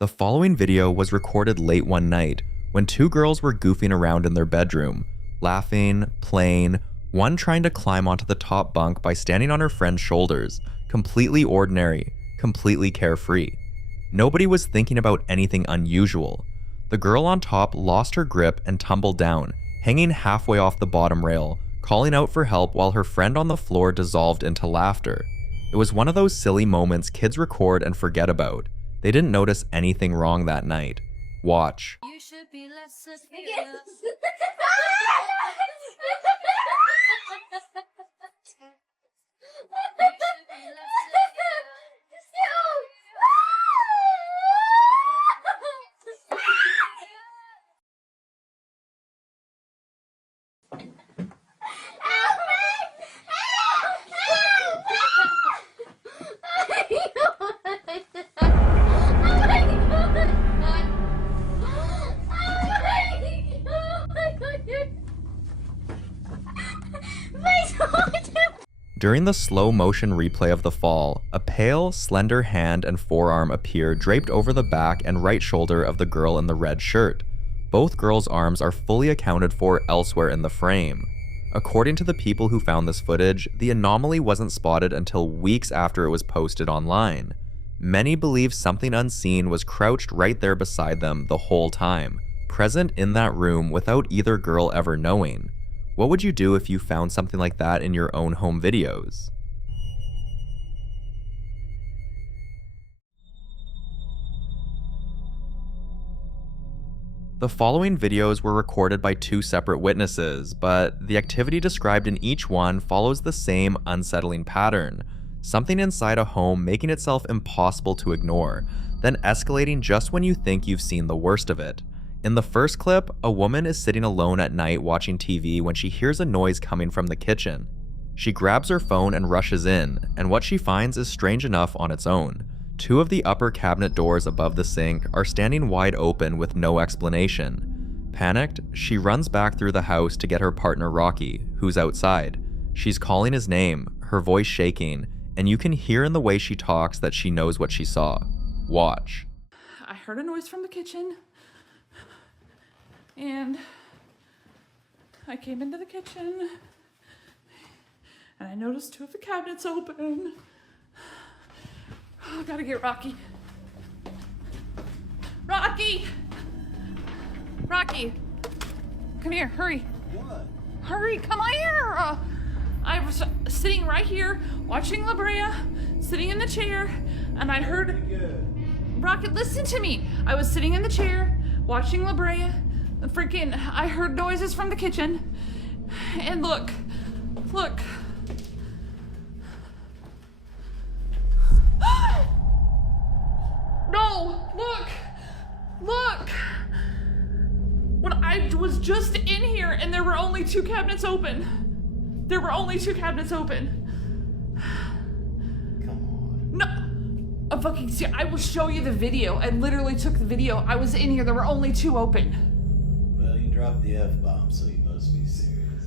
The following video was recorded late one night when two girls were goofing around in their bedroom, laughing, playing, one trying to climb onto the top bunk by standing on her friend's shoulders, completely ordinary, completely carefree. Nobody was thinking about anything unusual. The girl on top lost her grip and tumbled down, hanging halfway off the bottom rail, calling out for help while her friend on the floor dissolved into laughter. It was one of those silly moments kids record and forget about. They didn't notice anything wrong that night. Watch. You should be less severe. During the slow motion replay of the fall, a pale, slender hand and forearm appear draped over the back and right shoulder of the girl in the red shirt. Both girls' arms are fully accounted for elsewhere in the frame. According to the people who found this footage, the anomaly wasn't spotted until weeks after it was posted online. Many believe something unseen was crouched right there beside them the whole time, present in that room without either girl ever knowing. What would you do if you found something like that in your own home videos? The following videos were recorded by two separate witnesses, but the activity described in each one follows the same unsettling pattern. Something inside a home making itself impossible to ignore, then escalating just when you think you've seen the worst of it. In the first clip, a woman is sitting alone at night watching TV when she hears a noise coming from the kitchen. She grabs her phone and rushes in, and what she finds is strange enough on its own. Two of the upper cabinet doors above the sink are standing wide open with no explanation. Panicked, she runs back through the house to get her partner Rocky, who's outside. She's calling his name, her voice shaking, and you can hear in the way she talks that she knows what she saw. Watch. I heard a noise from the kitchen. And I came into the kitchen and I noticed two of the cabinets open. Oh, gotta get Rocky. Rocky! Rocky! Come here, hurry. What? Hurry, come on here! I was sitting right here watching La Brea, sitting in the chair, and I heard... Rocky, listen to me! I was sitting in the chair watching La Brea. I heard noises from the kitchen, and look. No, look. When I was just in here and there were only two cabinets open. Come on. No, I will show you the video. I literally took the video. I was in here, there were only two open. Well, you dropped the F-bomb, so you must be serious.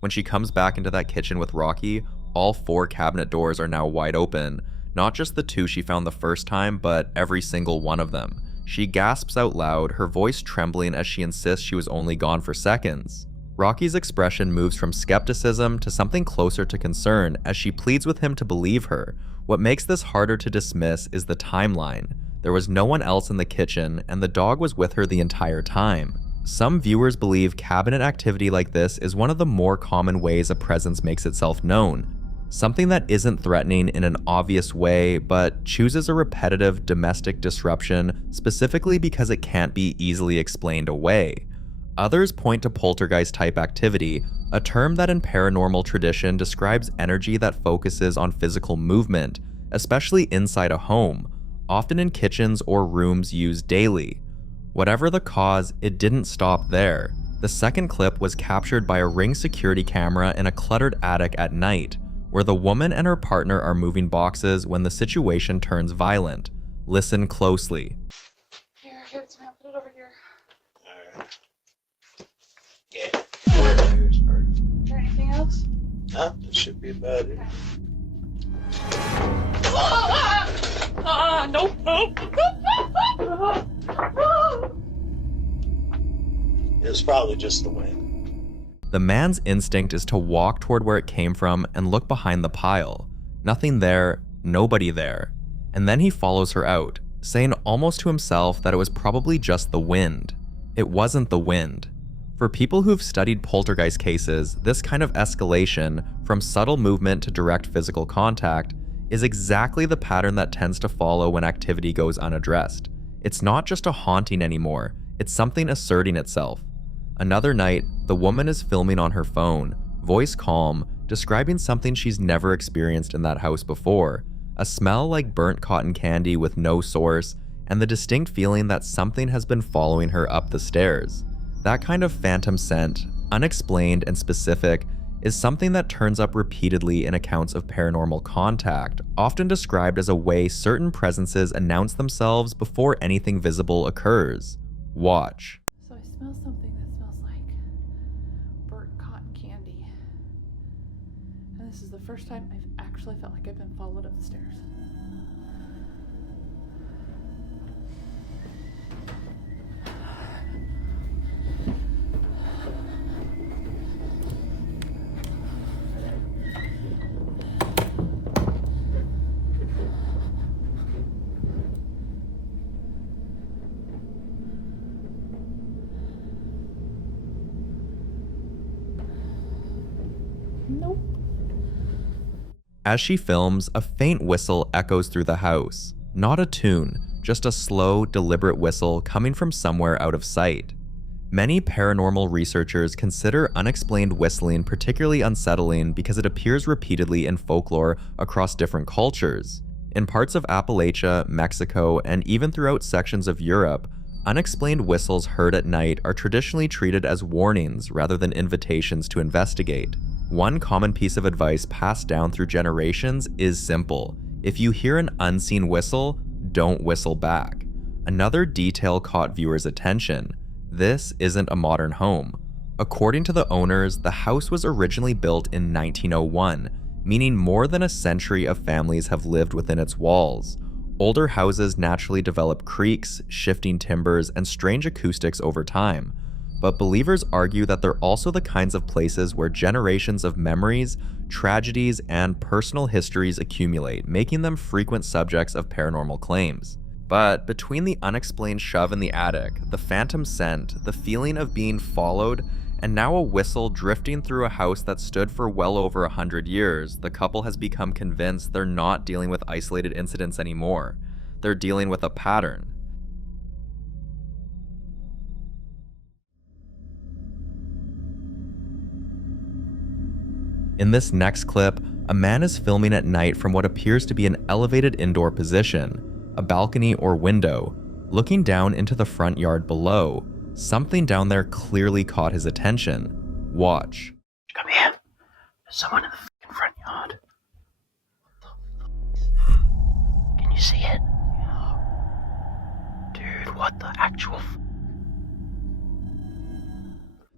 When she comes back into that kitchen with Rocky, all four cabinet doors are now wide open. Not just the two she found the first time, but every single one of them. She gasps out loud, her voice trembling as she insists she was only gone for seconds. Rocky's expression moves from skepticism to something closer to concern as she pleads with him to believe her. What makes this harder to dismiss is the timeline. There was no one else in the kitchen, and the dog was with her the entire time. Some viewers believe cabinet activity like this is one of the more common ways a presence makes itself known. Something that isn't threatening in an obvious way, but chooses a repetitive domestic disruption specifically because it can't be easily explained away. Others point to poltergeist-type activity, a term that in paranormal tradition describes energy that focuses on physical movement, especially inside a home, often in kitchens or rooms used daily. Whatever the cause, it didn't stop there. The second clip was captured by a Ring security camera in a cluttered attic at night, where the woman and her partner are moving boxes when the situation turns violent. Listen closely. Here, it's me. I'll put it over here. Alright. Yeah. Here's part. Is there anything else? No, that should be about it. Ah! Nope. It was probably just the wind. The man's instinct is to walk toward where it came from and look behind the pile. Nothing there, nobody there. And then he follows her out, saying almost to himself that it was probably just the wind. It wasn't the wind. For people who've studied poltergeist cases, this kind of escalation, from subtle movement to direct physical contact, is exactly the pattern that tends to follow when activity goes unaddressed. It's not just a haunting anymore, it's something asserting itself. Another night, the woman is filming on her phone, voice calm, describing something she's never experienced in that house before. A smell like burnt cotton candy with no source, and the distinct feeling that something has been following her up the stairs. That kind of phantom scent, unexplained and specific, is something that turns up repeatedly in accounts of paranormal contact, often described as a way certain presences announce themselves before anything visible occurs. Watch. So I smell something that smells like burnt cotton candy. And this is the first time I've actually felt like I've been followed up the stairs. Nope. As she films, a faint whistle echoes through the house. Not a tune, just a slow, deliberate whistle coming from somewhere out of sight. Many paranormal researchers consider unexplained whistling particularly unsettling because it appears repeatedly in folklore across different cultures. In parts of Appalachia, Mexico, and even throughout sections of Europe, unexplained whistles heard at night are traditionally treated as warnings rather than invitations to investigate. One common piece of advice passed down through generations is simple. If you hear an unseen whistle, don't whistle back. Another detail caught viewers' attention. This isn't a modern home. According to the owners, the house was originally built in 1901, meaning more than a century of families have lived within its walls. Older houses naturally develop creaks, shifting timbers, and strange acoustics over time. But believers argue that they're also the kinds of places where generations of memories, tragedies, and personal histories accumulate, making them frequent subjects of paranormal claims. But between the unexplained shove in the attic, the phantom scent, the feeling of being followed, and now a whistle drifting through a house that stood for well over 100 years, the couple has become convinced they're not dealing with isolated incidents anymore. They're dealing with a pattern. In this next clip, a man is filming at night from what appears to be an elevated indoor position, a balcony or window. Looking down into the front yard below, something down there clearly caught his attention. Watch. Come here. There's someone in the f***ing front yard. Can you see it? Dude, what the actual f***?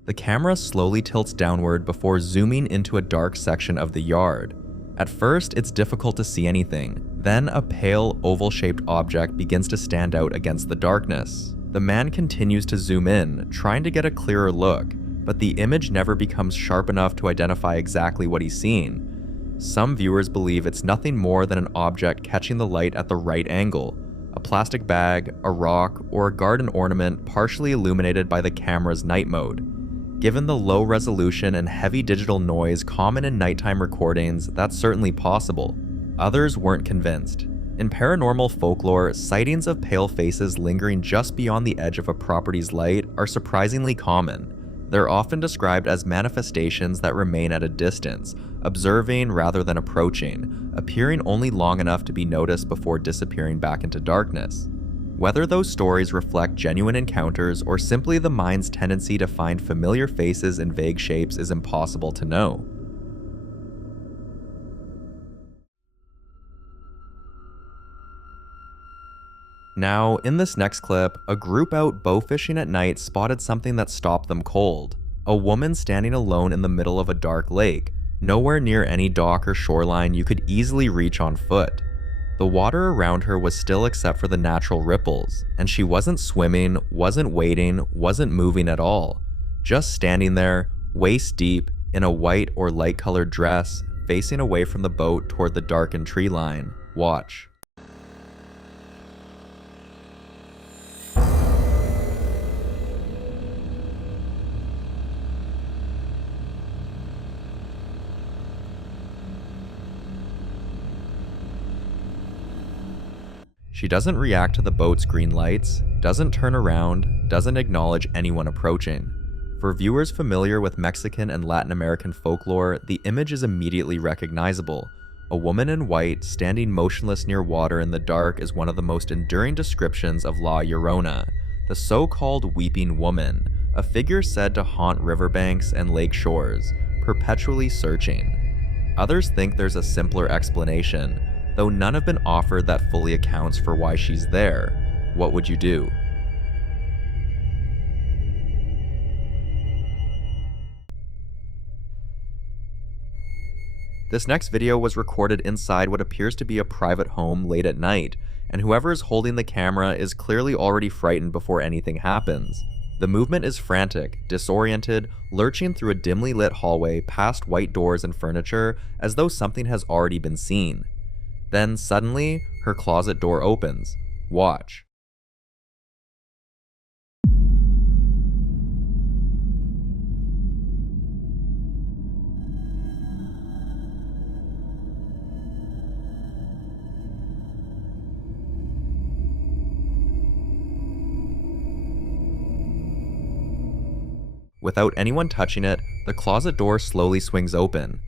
The camera slowly tilts downward before zooming into a dark section of the yard. At first, it's difficult to see anything. Then a pale, oval-shaped object begins to stand out against the darkness. The man continues to zoom in, trying to get a clearer look, but the image never becomes sharp enough to identify exactly what he's seeing. Some viewers believe it's nothing more than an object catching the light at the right angle. A plastic bag, a rock, or a garden ornament partially illuminated by the camera's night mode. Given the low resolution and heavy digital noise common in nighttime recordings, that's certainly possible. Others weren't convinced. In paranormal folklore, sightings of pale faces lingering just beyond the edge of a property's light are surprisingly common. They're often described as manifestations that remain at a distance, observing rather than approaching, appearing only long enough to be noticed before disappearing back into darkness. Whether those stories reflect genuine encounters or simply the mind's tendency to find familiar faces in vague shapes is impossible to know. Now, in this next clip, a group out bow fishing at night spotted something that stopped them cold. A woman standing alone in the middle of a dark lake, nowhere near any dock or shoreline you could easily reach on foot. The water around her was still except for the natural ripples, and she wasn't swimming, wasn't wading, wasn't moving at all. Just standing there, waist deep, in a white or light colored dress, facing away from the boat toward the darkened tree line. Watch. She doesn't react to the boat's green lights, doesn't turn around, doesn't acknowledge anyone approaching. For viewers familiar with Mexican and Latin American folklore, the image is immediately recognizable. A woman in white standing motionless near water in the dark is one of the most enduring descriptions of La Llorona, the so-called weeping woman, a figure said to haunt riverbanks and lake shores, perpetually searching. Others think there's a simpler explanation, though none have been offered that fully accounts for why she's there. What would you do? This next video was recorded inside what appears to be a private home late at night, and whoever is holding the camera is clearly already frightened before anything happens. The movement is frantic, disoriented, lurching through a dimly lit hallway past white doors and furniture as though something has already been seen. Then suddenly, her closet door opens. Watch. Without anyone touching it, the closet door slowly swings open.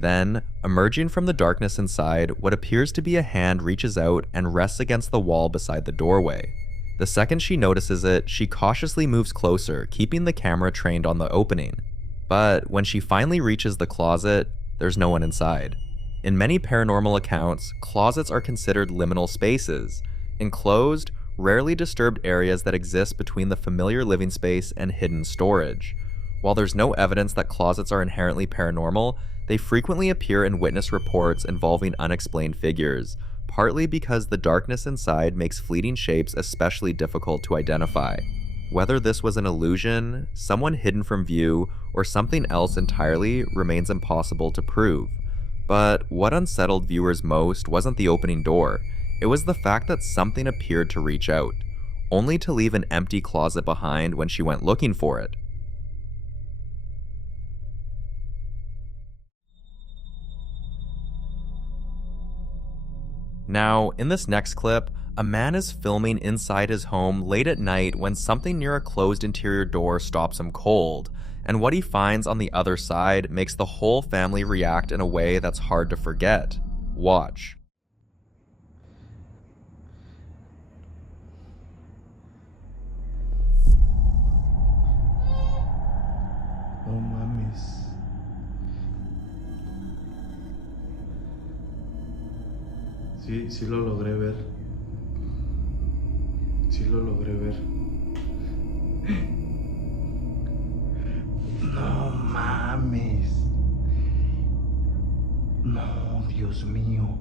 Then, emerging from the darkness inside, what appears to be a hand reaches out and rests against the wall beside the doorway. The second she notices it, she cautiously moves closer, keeping the camera trained on the opening. But when she finally reaches the closet, there's no one inside. In many paranormal accounts, closets are considered liminal spaces, enclosed, rarely disturbed areas that exist between the familiar living space and hidden storage. While there's no evidence that closets are inherently paranormal, they frequently appear in witness reports involving unexplained figures, partly because the darkness inside makes fleeting shapes especially difficult to identify. Whether this was an illusion, someone hidden from view, or something else entirely remains impossible to prove. But what unsettled viewers most wasn't the opening door, it was the fact that something appeared to reach out, only to leave an empty closet behind when she went looking for it. Now, in this next clip, a man is filming inside his home late at night when something near a closed interior door stops him cold, and what he finds on the other side makes the whole family react in a way that's hard to forget. Watch. No mames. Sí lo logré ver. Sí lo logré ver. No mames. No, Dios mío.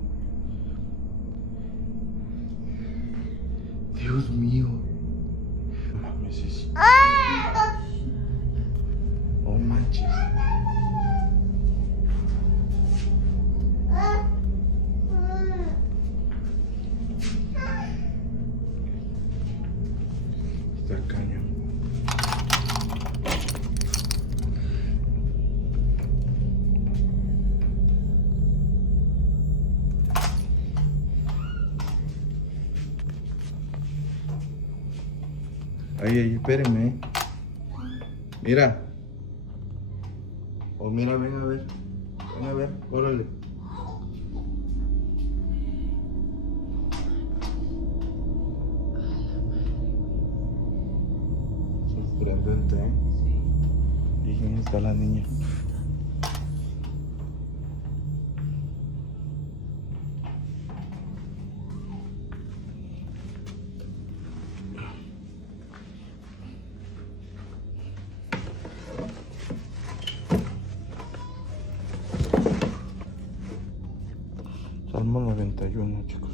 Dios mío. No mames, es... Oh manches. Está cañón. Ay, espérenme. Mira. Oh, mira, ven a ver. Ven a ver, órale. Sorprendente, ¿eh? ¿Y quién está la niña? Salmo 91, chicos.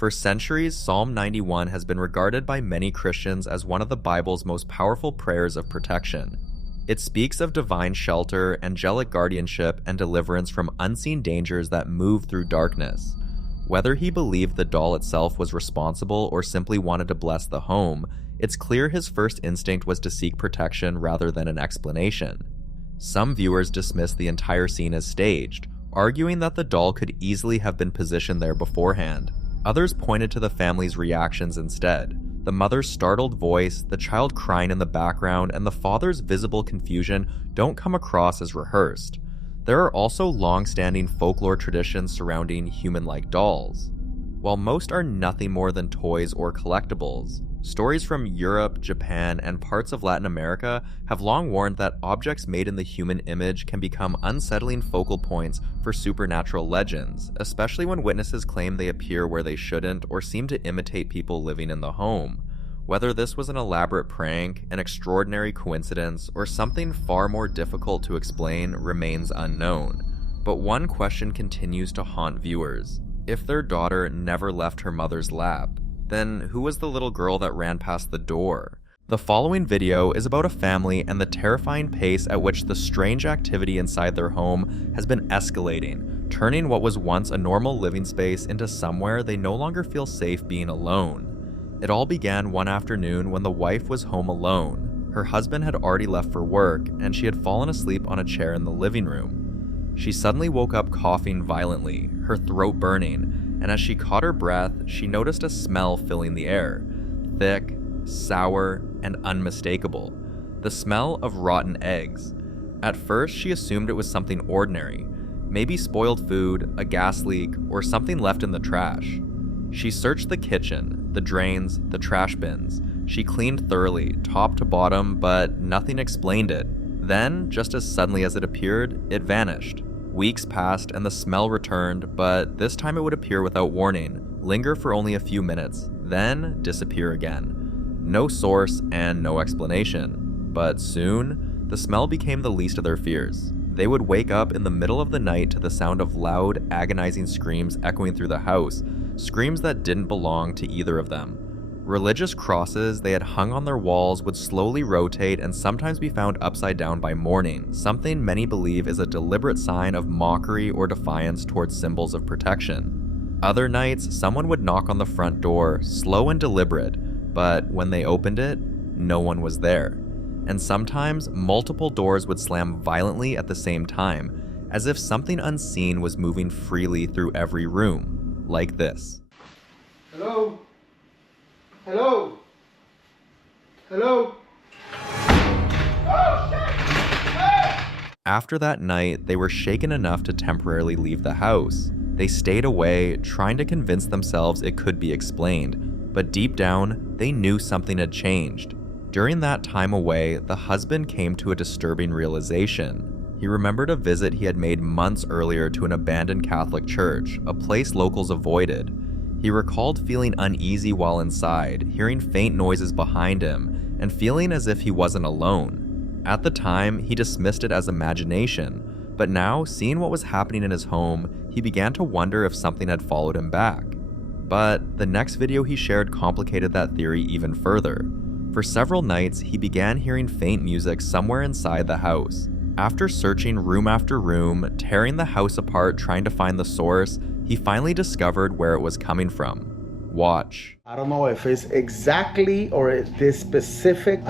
For centuries, Psalm 91 has been regarded by many Christians as one of the Bible's most powerful prayers of protection. It speaks of divine shelter, angelic guardianship, and deliverance from unseen dangers that move through darkness. Whether he believed the doll itself was responsible or simply wanted to bless the home, it's clear his first instinct was to seek protection rather than an explanation. Some viewers dismissed the entire scene as staged, arguing that the doll could easily have been positioned there beforehand. Others pointed to the family's reactions instead. The mother's startled voice, the child crying in the background, and the father's visible confusion don't come across as rehearsed. There are also long-standing folklore traditions surrounding human-like dolls. While most are nothing more than toys or collectibles, stories from Europe, Japan, and parts of Latin America have long warned that objects made in the human image can become unsettling focal points for supernatural legends, especially when witnesses claim they appear where they shouldn't or seem to imitate people living in the home. Whether this was an elaborate prank, an extraordinary coincidence, or something far more difficult to explain remains unknown. But one question continues to haunt viewers. If their daughter never left her mother's lap, then who was the little girl that ran past the door? The following video is about a family and the terrifying pace at which the strange activity inside their home has been escalating, turning what was once a normal living space into somewhere they no longer feel safe being alone. It all began one afternoon when the wife was home alone. Her husband had already left for work, and she had fallen asleep on a chair in the living room. She suddenly woke up coughing violently, her throat burning, and as she caught her breath, she noticed a smell filling the air. Thick, sour, and unmistakable. The smell of rotten eggs. At first, she assumed it was something ordinary. Maybe spoiled food, a gas leak, or something left in the trash. She searched the kitchen, the drains, the trash bins. She cleaned thoroughly, top to bottom, but nothing explained it. Then, just as suddenly as it appeared, it vanished. Weeks passed and the smell returned, but this time it would appear without warning, linger for only a few minutes, then disappear again. No source and no explanation. But soon, the smell became the least of their fears. They would wake up in the middle of the night to the sound of loud, agonizing screams echoing through the house, screams that didn't belong to either of them. Religious crosses they had hung on their walls would slowly rotate and sometimes be found upside down by morning, something many believe is a deliberate sign of mockery or defiance towards symbols of protection. Other nights, someone would knock on the front door, slow and deliberate, but when they opened it, no one was there. And sometimes, multiple doors would slam violently at the same time, as if something unseen was moving freely through every room, like this. Hello? Hello? Hello? Oh, shit! Hey! After that night, they were shaken enough to temporarily leave the house. They stayed away, trying to convince themselves it could be explained, but deep down, they knew something had changed. During that time away, the husband came to a disturbing realization. He remembered a visit he had made months earlier to an abandoned Catholic church, a place locals avoided. He recalled feeling uneasy while inside, hearing faint noises behind him, and feeling as if he wasn't alone. At the time, he dismissed it as imagination, but now, seeing what was happening in his home, he began to wonder if something had followed him back. But the next video he shared complicated that theory even further. For several nights, he began hearing faint music somewhere inside the house. After searching room after room, tearing the house apart trying to find the source, he finally discovered where it was coming from. Watch. I don't know if it's exactly or this specific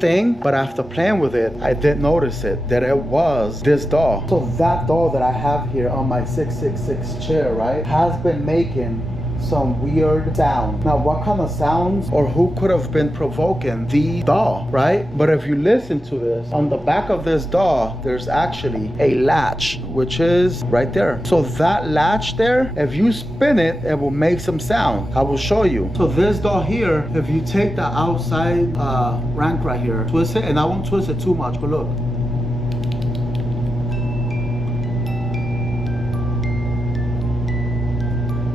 thing, but after playing with it, I did notice it, that it was this doll. So that doll that I have here on my 666 chair, right, has been making some weird sound. Now, what kind of sounds or who could have been provoking the doll, right? But if you listen to this, on the back of this doll, there's actually a latch, which is right there. So that latch there, if you spin it, it will make some sound. I will show you. So this doll here, if you take the outside rank right here, twist it, and I won't twist it too much, but look.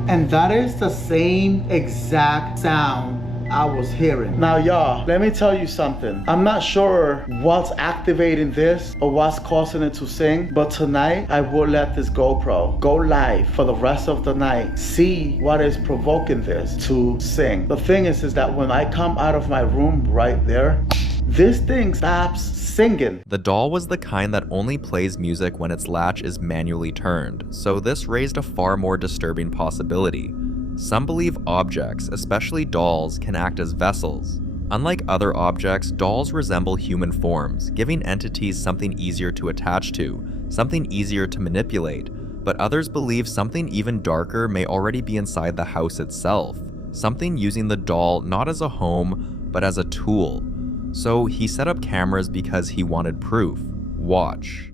And that is the same exact sound I was hearing. Now, y'all, let me tell you something. I'm not sure what's activating this or what's causing it to sing, but tonight I will let this GoPro go live for the rest of the night. See what is provoking this to sing. The thing is that when I come out of my room right there, this thing stops singing. The doll was the kind that only plays music when its latch is manually turned, so this raised a far more disturbing possibility. Some believe objects, especially dolls, can act as vessels. Unlike other objects, dolls resemble human forms, giving entities something easier to attach to, something easier to manipulate, but others believe something even darker may already be inside the house itself, something using the doll not as a home, but as a tool. So he set up cameras because he wanted proof. Watch.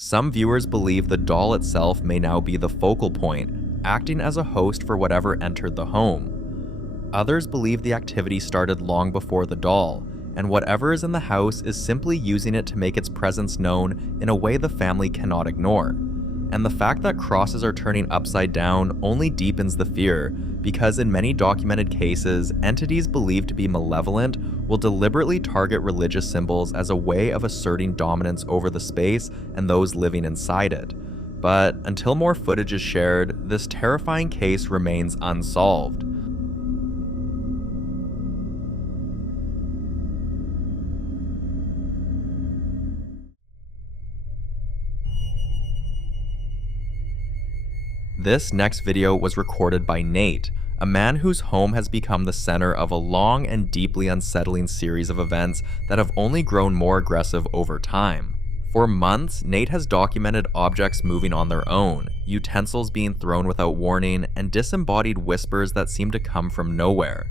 Some viewers believe the doll itself may now be the focal point, acting as a host for whatever entered the home. Others believe the activity started long before the doll, and whatever is in the house is simply using it to make its presence known in a way the family cannot ignore. And the fact that crosses are turning upside down only deepens the fear, because in many documented cases, entities believed to be malevolent will deliberately target religious symbols as a way of asserting dominance over the space and those living inside it. But until more footage is shared, this terrifying case remains unsolved. This next video was recorded by Nate, a man whose home has become the center of a long and deeply unsettling series of events that have only grown more aggressive over time. For months, Nate has documented objects moving on their own, utensils being thrown without warning, and disembodied whispers that seem to come from nowhere.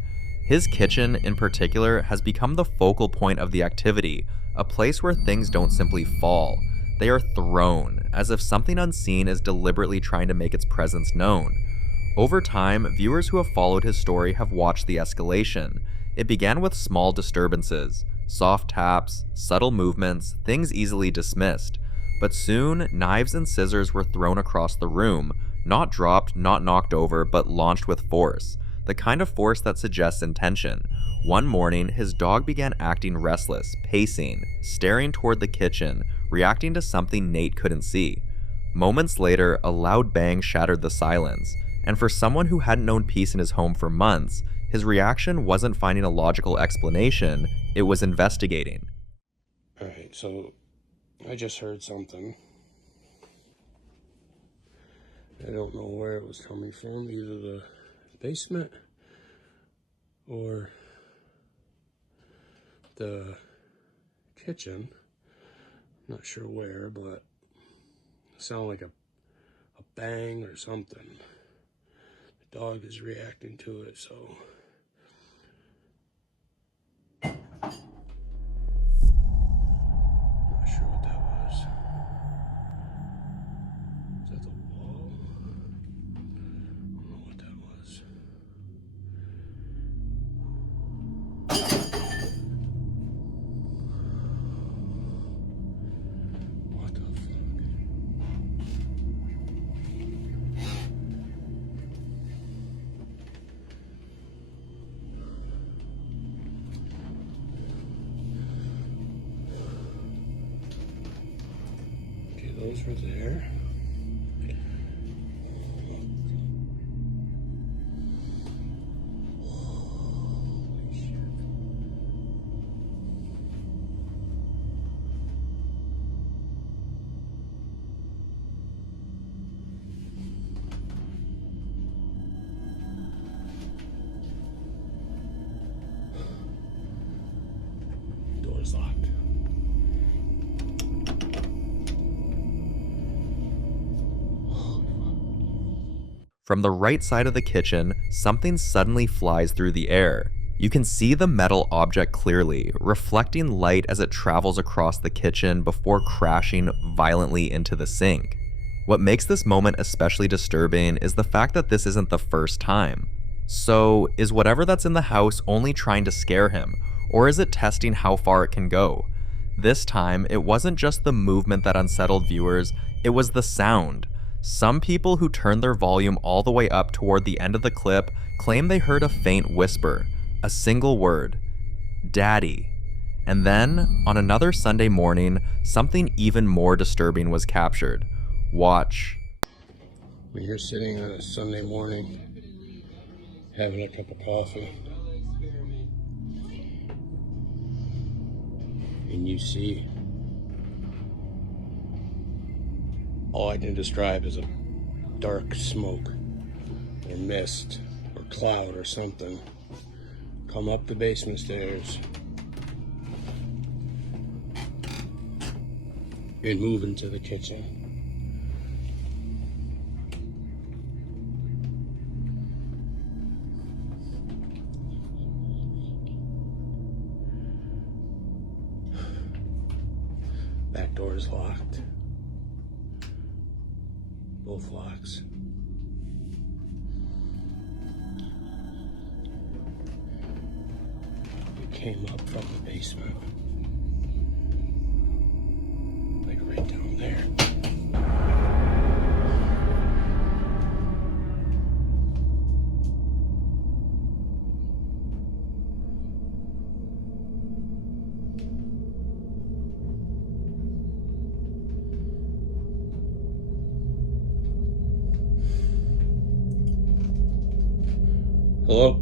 His kitchen, in particular, has become the focal point of the activity, a place where things don't simply fall. They are thrown, as if something unseen is deliberately trying to make its presence known. Over time, viewers who have followed his story have watched the escalation. It began with small disturbances, soft taps, subtle movements, things easily dismissed. But soon, knives and scissors were thrown across the room, not dropped, not knocked over, but launched with force. The kind of force that suggests intention. One morning, his dog began acting restless, pacing, staring toward the kitchen, reacting to something Nate couldn't see. Moments later, a loud bang shattered the silence, and for someone who hadn't known peace in his home for months, his reaction wasn't finding a logical explanation, it was investigating. Alright, so I just heard something. I don't know where it was coming from, either the basement or the kitchen. Not sure where, but it sounded like a bang or something. The dog is reacting to it, so. Not sure what that was. Is that the wall? I don't know what that was. What the Those were there. Door's locked. From the right side of the kitchen, something suddenly flies through the air. You can see the metal object clearly, reflecting light as it travels across the kitchen before crashing violently into the sink. What makes this moment especially disturbing is the fact that this isn't the first time. So, is whatever that's in the house only trying to scare him, or is it testing how far it can go? This time, it wasn't just the movement that unsettled viewers, it was the sound. Some people who turned their volume all the way up toward the end of the clip claim they heard a faint whisper, a single word, "Daddy." And then, on another Sunday morning, something even more disturbing was captured. Watch. When you're sitting on a Sunday morning, having a cup of coffee, and you see all I can describe as a dark smoke or mist or cloud or something come up the basement stairs and move into the kitchen. Back door is locked. Both locks. It came up from the basement. Like right down there. Hello?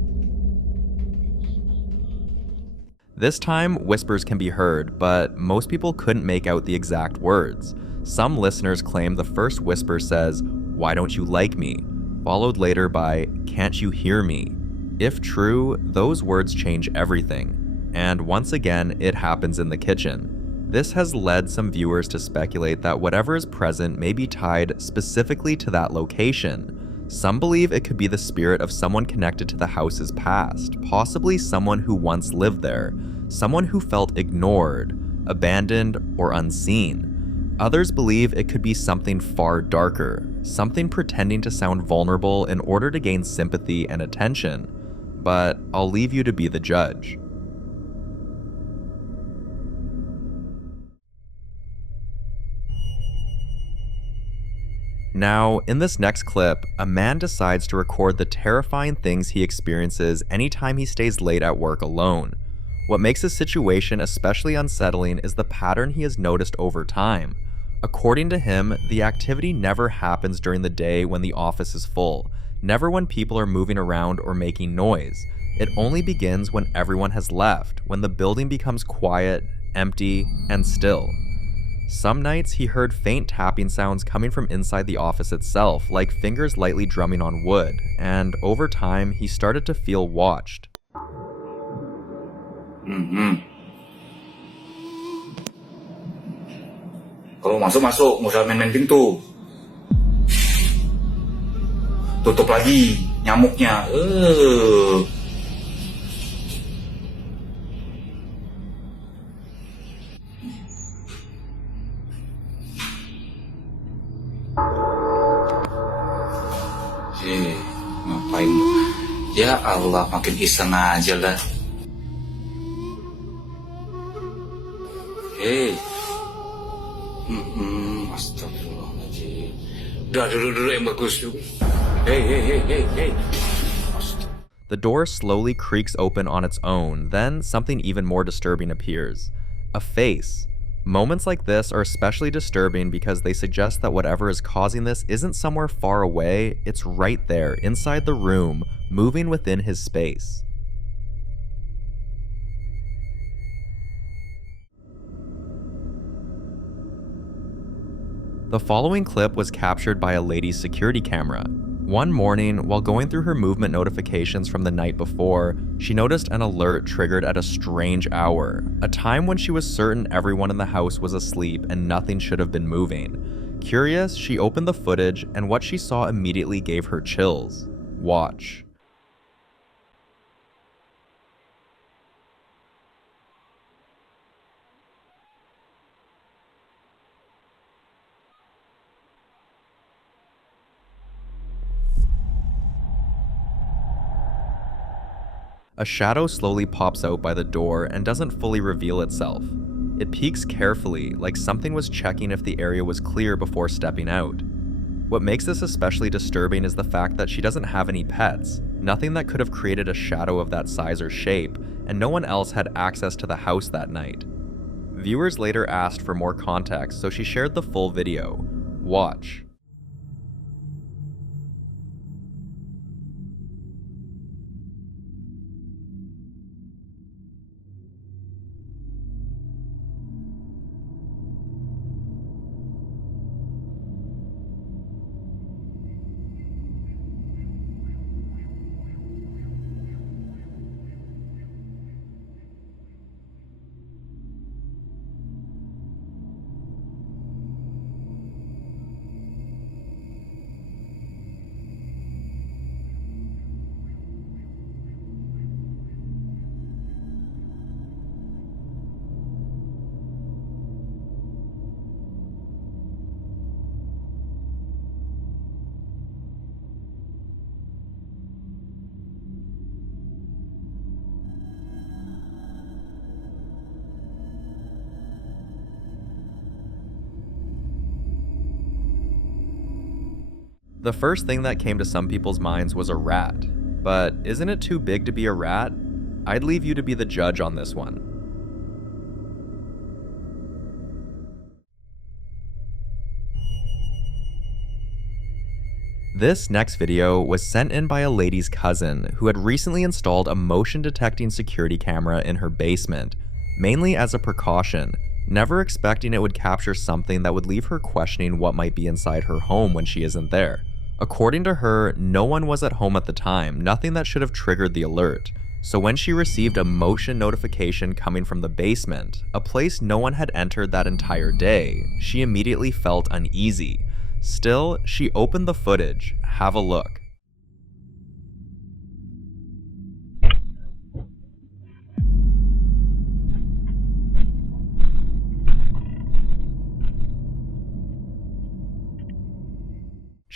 This time, whispers can be heard, but most people couldn't make out the exact words. Some listeners claim the first whisper says, "Why don't you like me?" followed later by, "Can't you hear me?" If true, those words change everything. And once again, it happens in the kitchen. This has led some viewers to speculate that whatever is present may be tied specifically to that location. Some believe it could be the spirit of someone connected to the house's past, possibly someone who once lived there, someone who felt ignored, abandoned, or unseen. Others believe it could be something far darker, something pretending to sound vulnerable in order to gain sympathy and attention. But I'll leave you to be the judge. Now, in this next clip, a man decides to record the terrifying things he experiences anytime he stays late at work alone. What makes his situation especially unsettling is the pattern he has noticed over time. According to him, the activity never happens during the day when the office is full, never when people are moving around or making noise. It only begins when everyone has left, when the building becomes quiet, empty, and still. Some nights he heard faint tapping sounds coming from inside the office itself, like fingers lightly drumming on wood, and over time he started to feel watched. Kalau masuk, nggak usah main-main pintu. Tutup lagi nyamuknya. Ngapain? Ya Allah, makin iseng aja lah. Astagfirullahaladzim. Udah dulu yang bagus. Hey. The door slowly creaks open on its own, then something even more disturbing appears. A face. Moments like this are especially disturbing because they suggest that whatever is causing this isn't somewhere far away, it's right there, inside the room, moving within his space. The following clip was captured by a lady's security camera. One morning, while going through her movement notifications from the night before, she noticed an alert triggered at a strange hour, a time when she was certain everyone in the house was asleep and nothing should have been moving. Curious, she opened the footage, and what she saw immediately gave her chills. Watch. A shadow slowly pops out by the door and doesn't fully reveal itself. It peeks carefully, like something was checking if the area was clear before stepping out. What makes this especially disturbing is the fact that she doesn't have any pets, nothing that could have created a shadow of that size or shape, and no one else had access to the house that night. Viewers later asked for more context, so she shared the full video. Watch. The first thing that came to some people's minds was a rat, but isn't it too big to be a rat? I'd leave you to be the judge on this one. This next video was sent in by a lady's cousin who had recently installed a motion detecting security camera in her basement, mainly as a precaution, never expecting it would capture something that would leave her questioning what might be inside her home when she isn't there. According to her, no one was at home at the time, nothing that should have triggered the alert. So when she received a motion notification coming from the basement, a place no one had entered that entire day, she immediately felt uneasy. Still, she opened the footage. Have a look.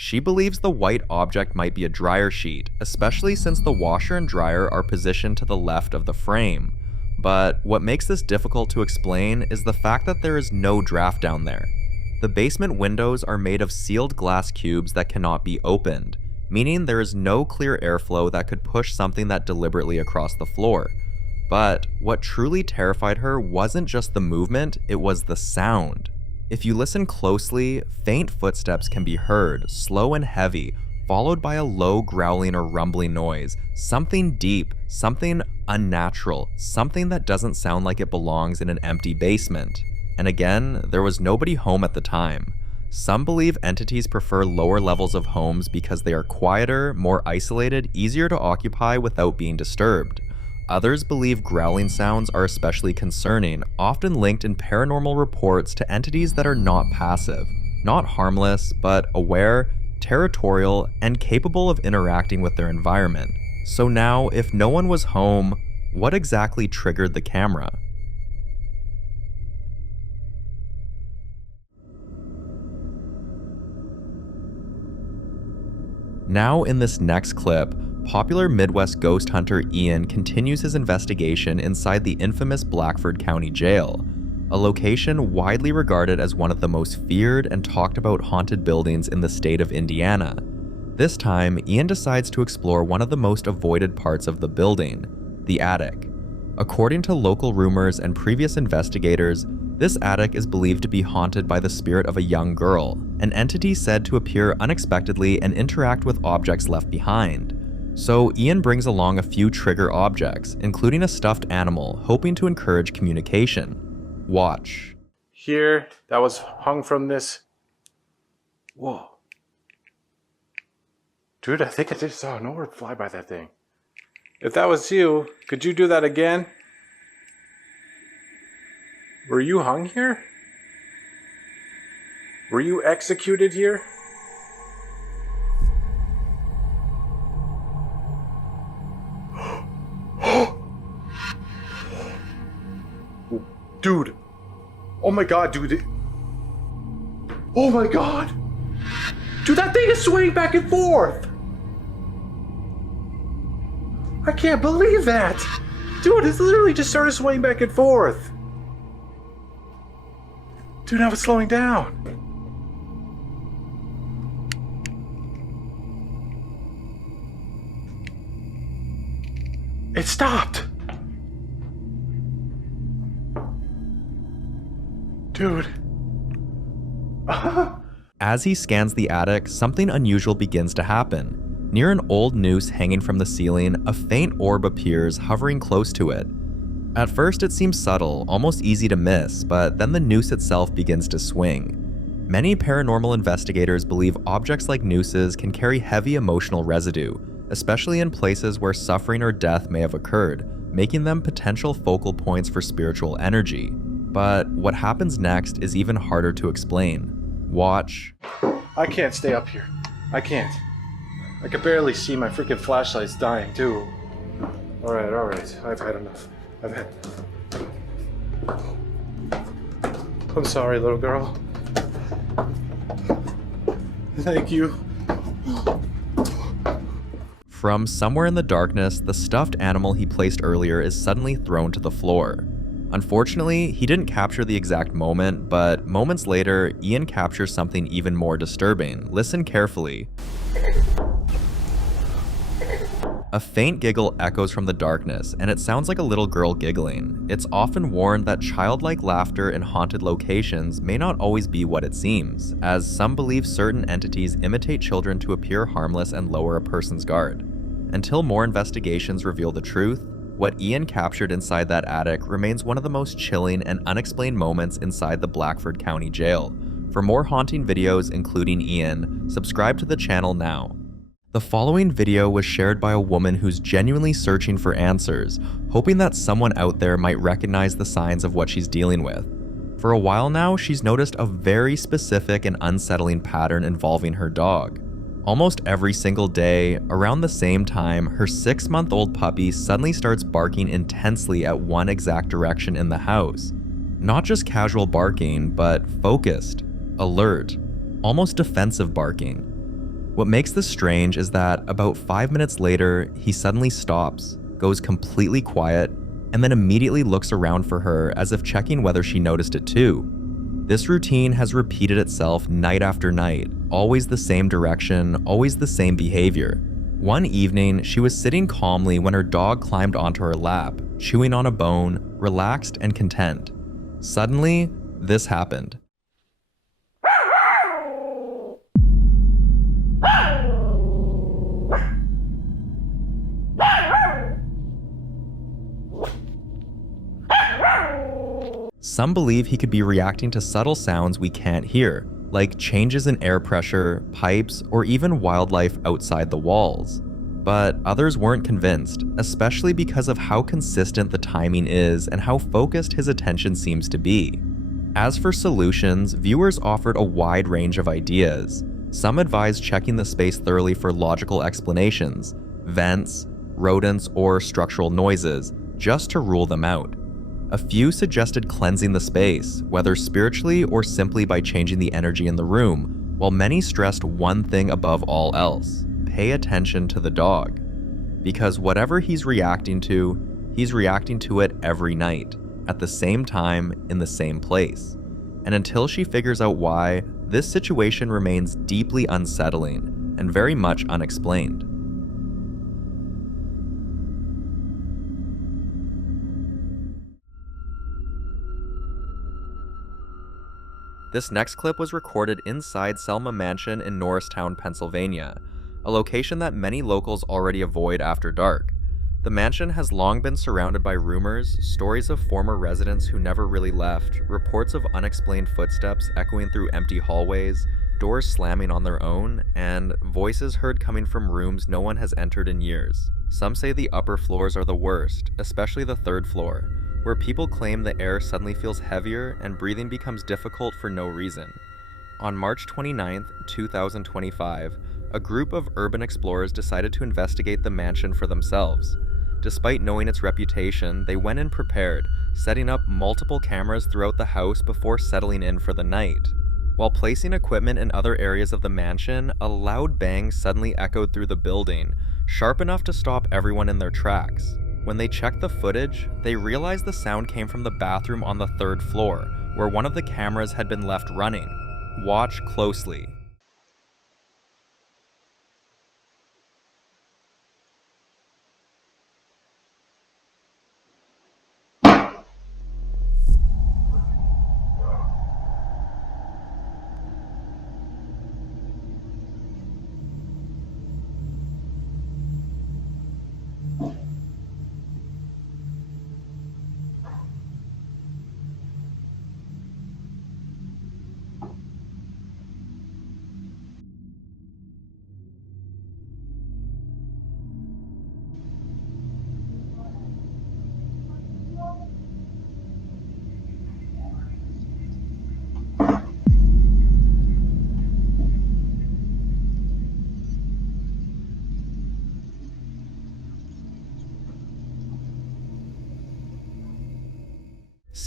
She believes the white object might be a dryer sheet, especially since the washer and dryer are positioned to the left of the frame. But what makes this difficult to explain is the fact that there is no draft down there. The basement windows are made of sealed glass cubes that cannot be opened, meaning there is no clear airflow that could push something that deliberately across the floor. But what truly terrified her wasn't just the movement, it was the sound. If you listen closely, faint footsteps can be heard, slow and heavy, followed by a low growling or rumbling noise, something deep, something unnatural, something that doesn't sound like it belongs in an empty basement. And again, there was nobody home at the time. Some believe entities prefer lower levels of homes because they are quieter, more isolated, easier to occupy without being disturbed. Others believe growling sounds are especially concerning, often linked in paranormal reports to entities that are not passive, not harmless, but aware, territorial, and capable of interacting with their environment. So now, if no one was home, what exactly triggered the camera? Now in this next clip, popular Midwest ghost hunter Ian continues his investigation inside the infamous Blackford County Jail, a location widely regarded as one of the most feared and talked about haunted buildings in the state of Indiana. This time, Ian decides to explore one of the most avoided parts of the building, the attic. According to local rumors and previous investigators, this attic is believed to be haunted by the spirit of a young girl, an entity said to appear unexpectedly and interact with objects left behind. So Ian brings along a few trigger objects, including a stuffed animal, hoping to encourage communication. Watch. Here, that was hung from this. Whoa. Dude, I think I just saw an orb fly by that thing. If that was you, could you do that again? Were you hung here? Were you executed here? Dude. Oh my god, dude. Oh my god. Dude, that thing is swaying back and forth. I can't believe that. Dude, it's literally just started swaying back and forth. Dude, now it's slowing down. It stopped. Dude. As he scans the attic, something unusual begins to happen. Near an old noose hanging from the ceiling, a faint orb appears, hovering close to it. At first it seems subtle, almost easy to miss, but then the noose itself begins to swing. Many paranormal investigators believe objects like nooses can carry heavy emotional residue, especially in places where suffering or death may have occurred, making them potential focal points for spiritual energy. But what happens next is even harder to explain. Watch. I can't stay up here. I can't. I can barely see, my freaking flashlight's dying too. Alright. I've had enough. I'm sorry, little girl. Thank you. From somewhere in the darkness, the stuffed animal he placed earlier is suddenly thrown to the floor. Unfortunately, he didn't capture the exact moment, but moments later, Ian captures something even more disturbing. Listen carefully. A faint giggle echoes from the darkness, and it sounds like a little girl giggling. It's often warned that childlike laughter in haunted locations may not always be what it seems, as some believe certain entities imitate children to appear harmless and lower a person's guard. Until more investigations reveal the truth, what Ian captured inside that attic remains one of the most chilling and unexplained moments inside the Blackford County Jail. For more haunting videos including Ian, subscribe to the channel now. The following video was shared by a woman who's genuinely searching for answers, hoping that someone out there might recognize the signs of what she's dealing with. For a while now, she's noticed a very specific and unsettling pattern involving her dog. Almost every single day, around the same time, her 6-month-old puppy suddenly starts barking intensely at one exact direction in the house. Not just casual barking, but focused, alert, almost defensive barking. What makes this strange is that about 5 minutes later, he suddenly stops, goes completely quiet, and then immediately looks around for her as if checking whether she noticed it too. This routine has repeated itself night after night, always the same direction, always the same behavior. One evening, she was sitting calmly when her dog climbed onto her lap, chewing on a bone, relaxed and content. Suddenly, this happened. Some believe he could be reacting to subtle sounds we can't hear, like changes in air pressure, pipes, or even wildlife outside the walls. But others weren't convinced, especially because of how consistent the timing is and how focused his attention seems to be. As for solutions, viewers offered a wide range of ideas. Some advised checking the space thoroughly for logical explanations, vents, rodents, or structural noises, just to rule them out. A few suggested cleansing the space, whether spiritually or simply by changing the energy in the room, while many stressed one thing above all else: pay attention to the dog. Because whatever he's reacting to it every night, at the same time, in the same place. And until she figures out why, this situation remains deeply unsettling and very much unexplained. This next clip was recorded inside Selma Mansion in Norristown, Pennsylvania, a location that many locals already avoid after dark. The mansion has long been surrounded by rumors, stories of former residents who never really left, reports of unexplained footsteps echoing through empty hallways, doors slamming on their own, and voices heard coming from rooms no one has entered in years. Some say the upper floors are the worst, especially the third floor, where people claim the air suddenly feels heavier and breathing becomes difficult for no reason. On March 29, 2025, a group of urban explorers decided to investigate the mansion for themselves. Despite knowing its reputation, they went in prepared, setting up multiple cameras throughout the house before settling in for the night. While placing equipment in other areas of the mansion, a loud bang suddenly echoed through the building, sharp enough to stop everyone in their tracks. When they checked the footage, they realized the sound came from the bathroom on the third floor, where one of the cameras had been left running. Watch closely.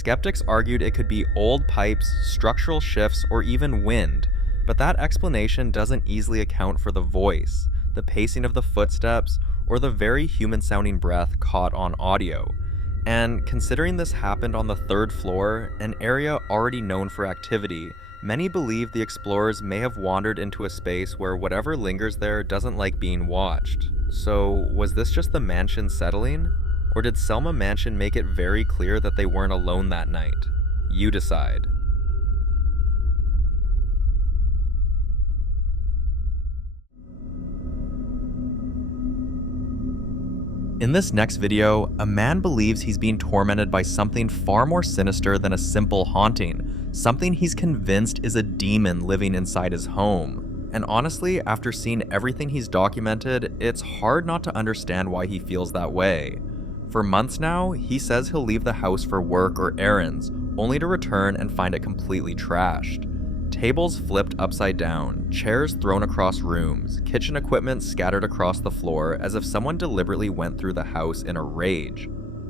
Skeptics argued it could be old pipes, structural shifts, or even wind, but that explanation doesn't easily account for the voice, the pacing of the footsteps, or the very human-sounding breath caught on audio. And considering this happened on the third floor, an area already known for activity, many believe the explorers may have wandered into a space where whatever lingers there doesn't like being watched. So, was this just the mansion settling? Or did Selma Mansion make it very clear that they weren't alone that night? You decide. In this next video, a man believes he's being tormented by something far more sinister than a simple haunting, something he's convinced is a demon living inside his home. And honestly, after seeing everything he's documented, it's hard not to understand why he feels that way. For months now, he says he'll leave the house for work or errands, only to return and find it completely trashed. Tables flipped upside down, chairs thrown across rooms, kitchen equipment scattered across the floor as if someone deliberately went through the house in a rage.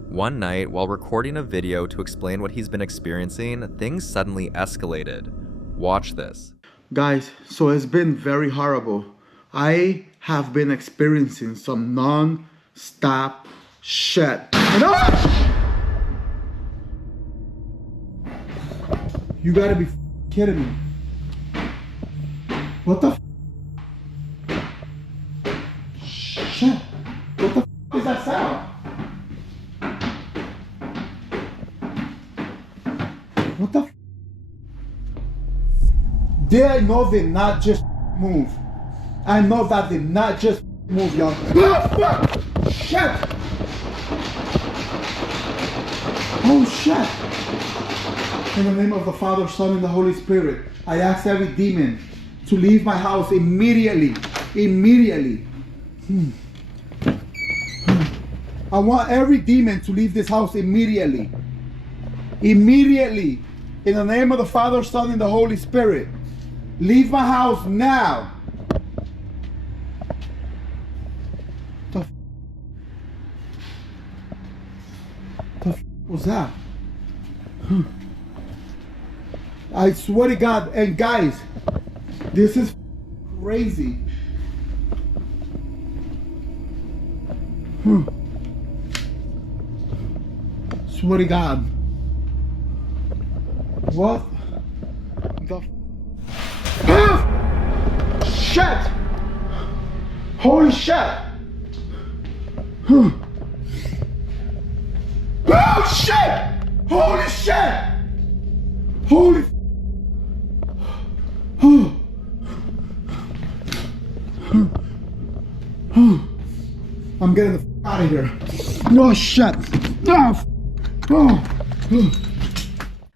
One night, while recording a video to explain what he's been experiencing, things suddenly escalated. Watch this. Guys, so it's been very horrible. I have been experiencing some non-stop shit. You gotta be kidding me. What the shit? What the is that sound? What the Did I know they not just move? I know that they not just move, y'all. Shit! Oh shit! In the name of the Father, Son, and the Holy Spirit, I ask every demon to leave my house immediately. Immediately. I want every demon to leave this house immediately. Immediately. In the name of the Father, Son, and the Holy Spirit. Leave my house now. The was that? I swear to God, and guys, this is crazy. Swear to God. What the shit? Holy shit! Oh shit! Holy shit! Holy I'm getting the out of here. Oh shit.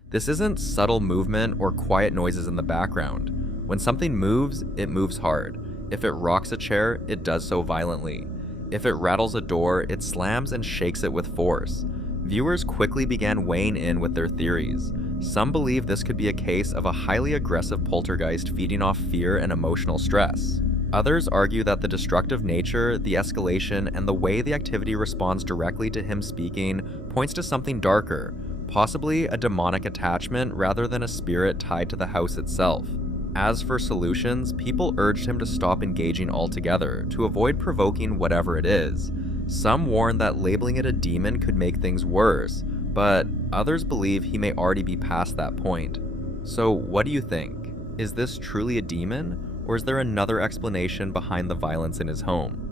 This isn't subtle movement or quiet noises in the background. When something moves, it moves hard. If it rocks a chair, it does so violently. If it rattles a door, it slams and shakes it with force. Viewers quickly began weighing in with their theories. Some believe this could be a case of a highly aggressive poltergeist feeding off fear and emotional stress. Others argue that the destructive nature, the escalation, and the way the activity responds directly to him speaking points to something darker, possibly a demonic attachment rather than a spirit tied to the house itself. As for solutions, people urged him to stop engaging altogether, to avoid provoking whatever it is. Some warned that labeling it a demon could make things worse, but others believe he may already be past that point. So what do you think? Is this truly a demon, or is there another explanation behind the violence in his home?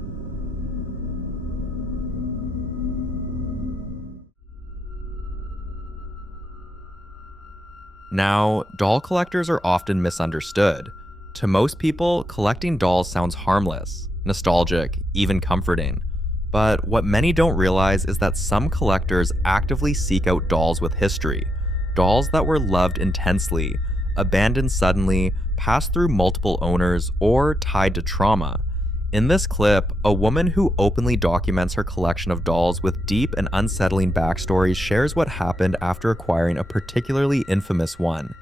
Now, doll collectors are often misunderstood. To most people, collecting dolls sounds harmless, nostalgic, even comforting. But what many don't realize is that some collectors actively seek out dolls with history. Dolls that were loved intensely, abandoned suddenly, passed through multiple owners, or tied to trauma. In this clip, a woman who openly documents her collection of dolls with deep and unsettling backstories shares what happened after acquiring a particularly infamous one.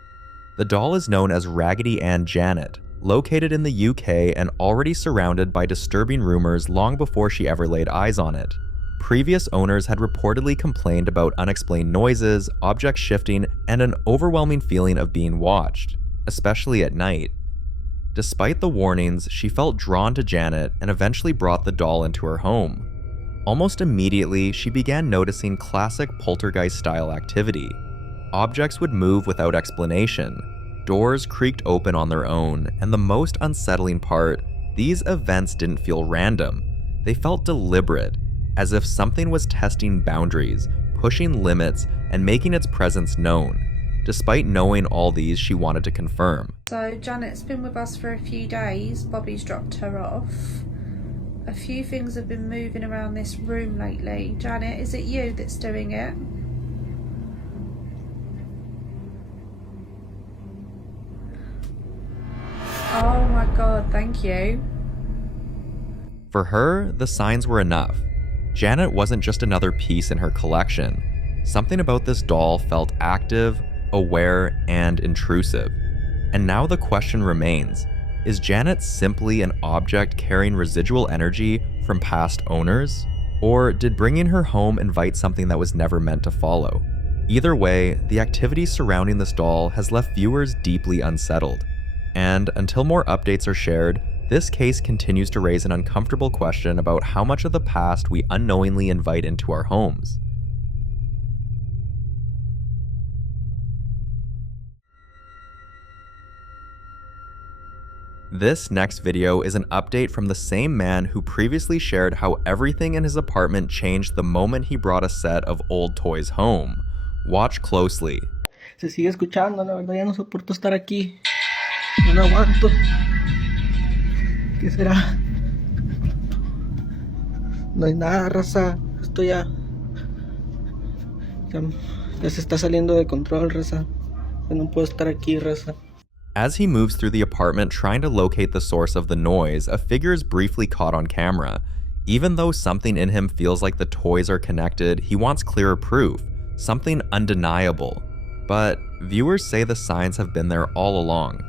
The doll is known as Raggedy Ann Janet, located in the UK and already surrounded by disturbing rumors long before she ever laid eyes on it. Previous owners had reportedly complained about unexplained noises, objects shifting, and an overwhelming feeling of being watched, especially at night. Despite the warnings, she felt drawn to Janet and eventually brought the doll into her home. Almost immediately, she began noticing classic poltergeist-style activity. Objects would move without explanation. Doors creaked open on their own, and the most unsettling part, these events didn't feel random. They felt deliberate, as if something was testing boundaries, pushing limits, and making its presence known. Despite knowing all these, she wanted to confirm. So Janet's been with us for a few days. Bobby's dropped her off. A few things have been moving around this room lately. Janet, is it you that's doing it? Oh my god, thank you. For her, the signs were enough. Janet wasn't just another piece in her collection. Something about this doll felt active, aware, and intrusive. And now the question remains, is Janet simply an object carrying residual energy from past owners? Or did bringing her home invite something that was never meant to follow? Either way, the activity surrounding this doll has left viewers deeply unsettled. And until more updates are shared, this case continues to raise an uncomfortable question about how much of the past we unknowingly invite into our homes. This next video is an update from the same man who previously shared how everything in his apartment changed the moment he brought a set of old toys home. Watch closely. Se sigue escuchando, la verdad ya no soporto estar aquí. Ya no aguanto. ¿Qué será? No hay nada, raza. Esto ya se está saliendo de control, raza. Ya no puedo estar aquí, raza. As he moves through the apartment trying to locate the source of the noise, a figure is briefly caught on camera. Even though something in him feels like the toys are connected, he wants clearer proof, something undeniable. But viewers say the signs have been there all along.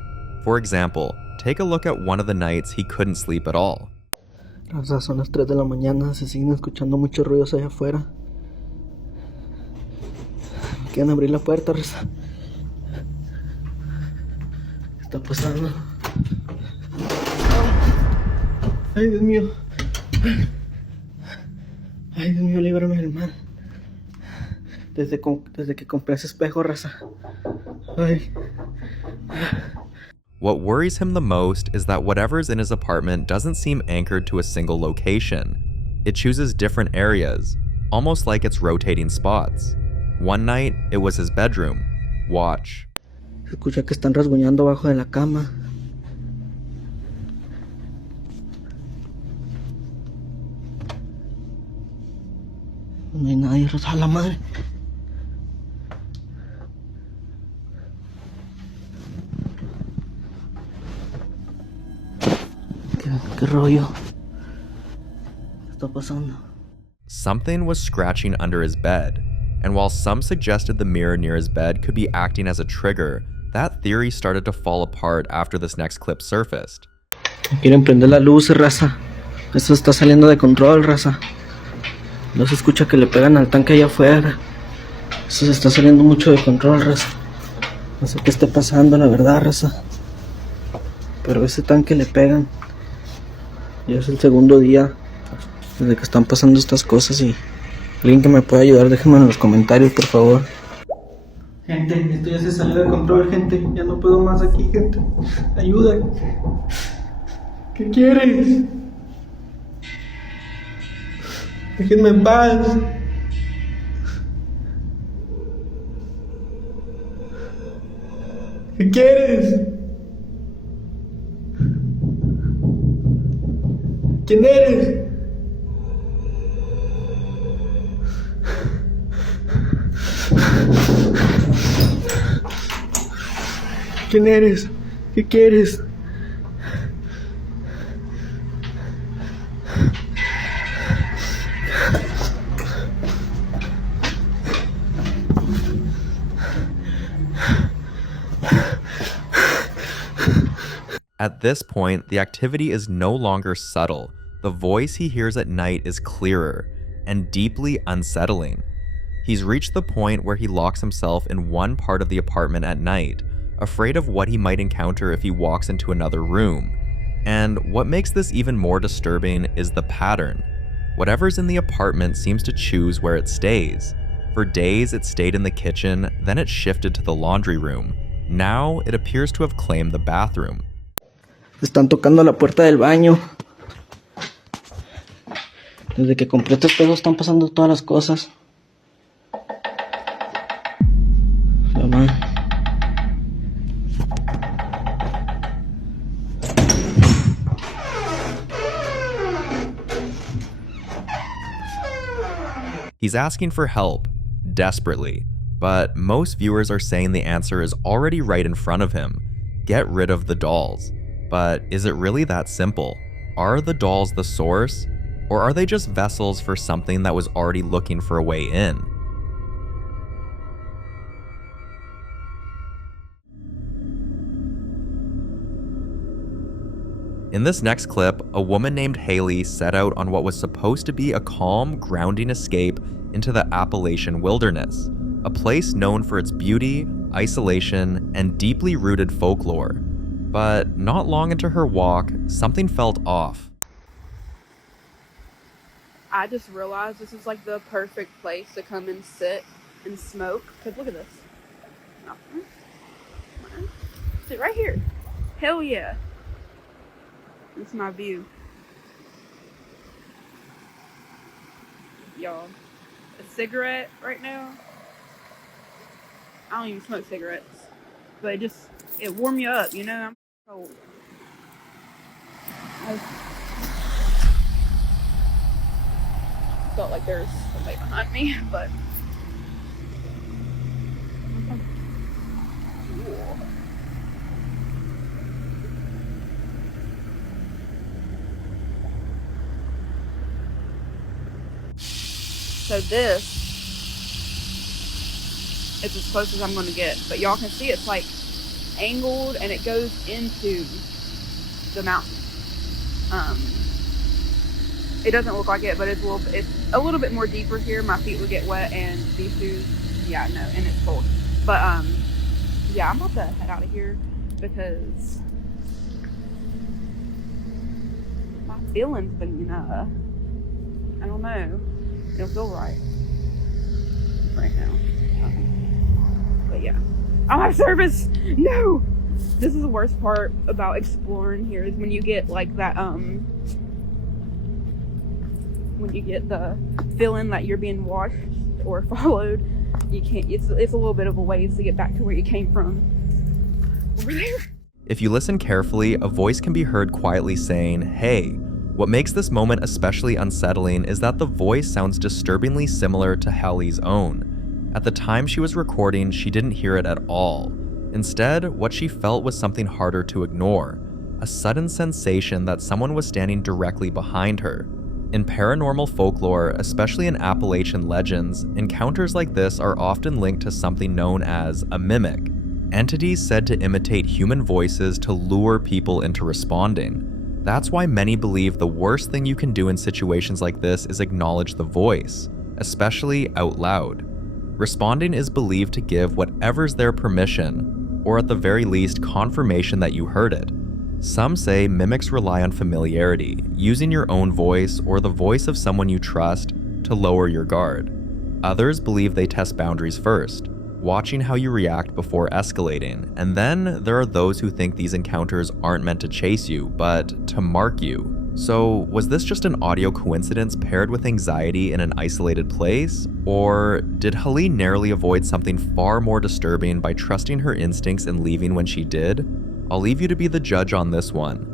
For example, take a look at one of the nights he couldn't sleep at all. Raza, son las 3 de la mañana, se siguen escuchando muchos ruidos allá afuera. Quieren abrir la puerta, raza. ¿Qué está pasando? Ay, Dios mío. Ay, Dios mío, líbrame del mal. Desde que compré ese espejo, raza. Ay. What worries him the most is that whatever's in his apartment doesn't seem anchored to a single location. It chooses different areas, almost like it's rotating spots. One night, it was his bedroom. Watch. Se escucha que están rasguñando abajo de la cama. No hay nadie, raza, a la madre. ¿Qué rollo? ¿Qué está pasando? Something was scratching under his bed, and while some suggested the mirror near his bed could be acting as a trigger, that theory started to fall apart after this next clip surfaced. Quieren prender la luz, raza. Esto está saliendo de control, raza. No se escucha que le pegan al tanque allá afuera. Esto se está saliendo mucho de control, raza. No sé qué está pasando, la verdad, raza. Pero a ese tanque le pegan. Ya es el segundo día desde que están pasando estas cosas y alguien que me pueda ayudar, déjenme en los comentarios, por favor. Gente, esto ya se salió de control, gente. Ya no puedo más aquí, gente. Ayuda. ¿Qué quieres? Déjenme en paz. ¿Qué quieres? ¿Quién eres? ¿Quién eres? ¿Qué quieres? At this point, the activity is no longer subtle. The voice he hears at night is clearer and deeply unsettling. He's reached the point where he locks himself in one part of the apartment at night, afraid of what he might encounter if he walks into another room. And what makes this even more disturbing is the pattern. Whatever's in the apartment seems to choose where it stays. For days, it stayed in the kitchen, then it shifted to the laundry room. Now, it appears to have claimed the bathroom. Están tocando la puerta del baño. Desde que compré este espejo están pasando todas las cosas. La madre. He's asking for help, desperately, but most viewers are saying the answer is already right in front of him. Get rid of the dolls. But is it really that simple? Are the dolls the source? Or are they just vessels for something that was already looking for a way in? In this next clip, a woman named Haley set out on what was supposed to be a calm, grounding escape into the Appalachian wilderness, a place known for its beauty, isolation, and deeply rooted folklore. But not long into her walk, something felt off. I just realized this is like the perfect place to come and sit and smoke. Cause look at this. Sit right here. Hell yeah. This is my view. Y'all, a cigarette right now. I don't even smoke cigarettes, but it warm you up, you know? I'm cold. I felt like there's somebody behind me, but so this is as close as I'm going to get, but y'all can see it's like angled and it goes into the mountain. It doesn't look like it, but it's a little bit more deeper here. My feet would get wet and these shoes, yeah, no, and it's cold. But yeah, I'm about to head out of here because my feelings been I don't know. It don't feel right now. But yeah, I don't have service. No, this is the worst part about exploring here is when you get like that when you get the feeling that you're being watched or followed. You can't. It's a little bit of a ways to get back to where you came from. Over there. If you listen carefully, a voice can be heard quietly saying, "Hey, What makes this moment especially unsettling is that the voice sounds disturbingly similar to Hallie's own. At the time she was recording, she didn't hear it at all. Instead, what she felt was something harder to ignore, a sudden sensation that someone was standing directly behind her. In paranormal folklore, especially in Appalachian legends, encounters like this are often linked to something known as a mimic, entities said to imitate human voices to lure people into responding. That's why many believe the worst thing you can do in situations like this is acknowledge the voice, especially out loud. Responding is believed to give whatever's their permission, or at the very least confirmation that you heard it. Some say mimics rely on familiarity, using your own voice or the voice of someone you trust to lower your guard. Others believe they test boundaries first, watching how you react before escalating, and then there are those who think these encounters aren't meant to chase you, but to mark you. So, was this just an audio coincidence paired with anxiety in an isolated place? Or did Hallie narrowly avoid something far more disturbing by trusting her instincts and leaving when she did? I'll leave you to be the judge on this one.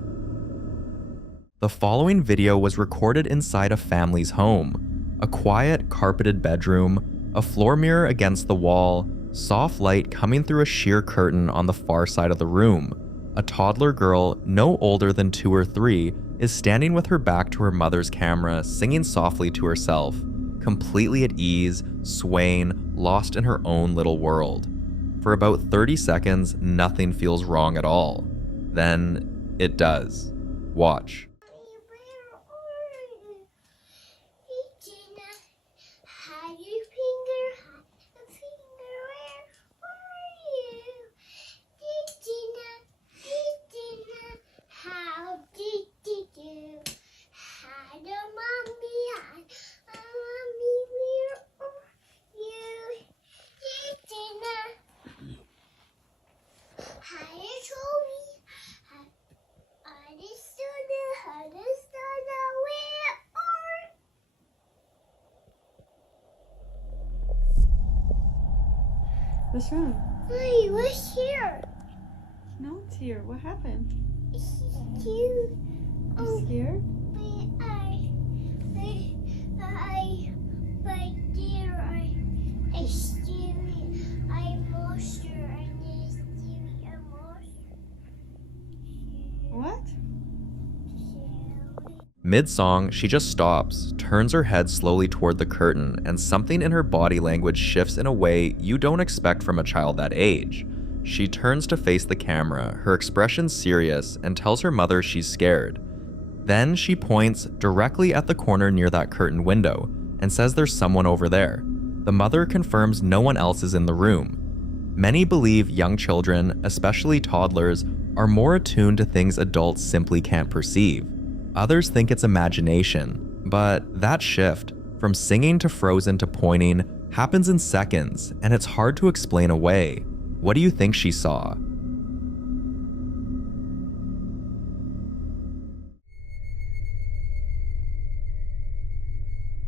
The following video was recorded inside a family's home. A quiet, carpeted bedroom, a floor mirror against the wall, soft light coming through a sheer curtain on the far side of the room. A toddler girl, no older than 2 or 3, is standing with her back to her mother's camera, singing softly to herself, completely at ease, swaying, lost in her own little world. For about 30 seconds, nothing feels wrong at all. Then, it does. Watch. What's wrong? Hey, what's here? No one's here. What happened? It's cute. You scared? I scary. I monster. I need scary monster. What? Mid-song, she just stops, turns her head slowly toward the curtain, and something in her body language shifts in a way you don't expect from a child that age. She turns to face the camera, her expression serious, and tells her mother she's scared. Then she points directly at the corner near that curtain window and says there's someone over there. The mother confirms no one else is in the room. Many believe young children, especially toddlers, are more attuned to things adults simply can't perceive. Others think it's imagination, but that shift, from singing to frozen to pointing, happens in seconds, and it's hard to explain away. What do you think she saw?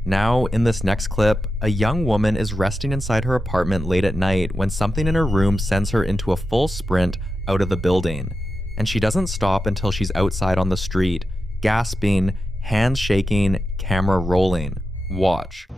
Now, in this next clip, a young woman is resting inside her apartment late at night when something in her room sends her into a full sprint out of the building, and she doesn't stop until she's outside on the street, gasping, hands shaking, camera rolling. Watch.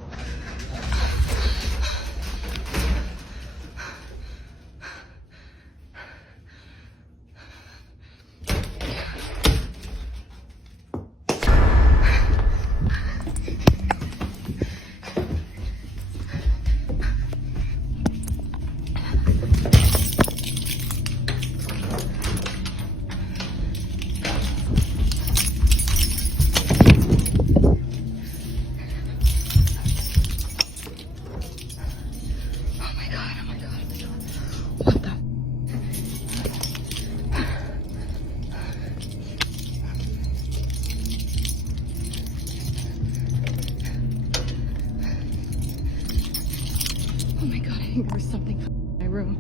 Oh my god, I think there was something in my room.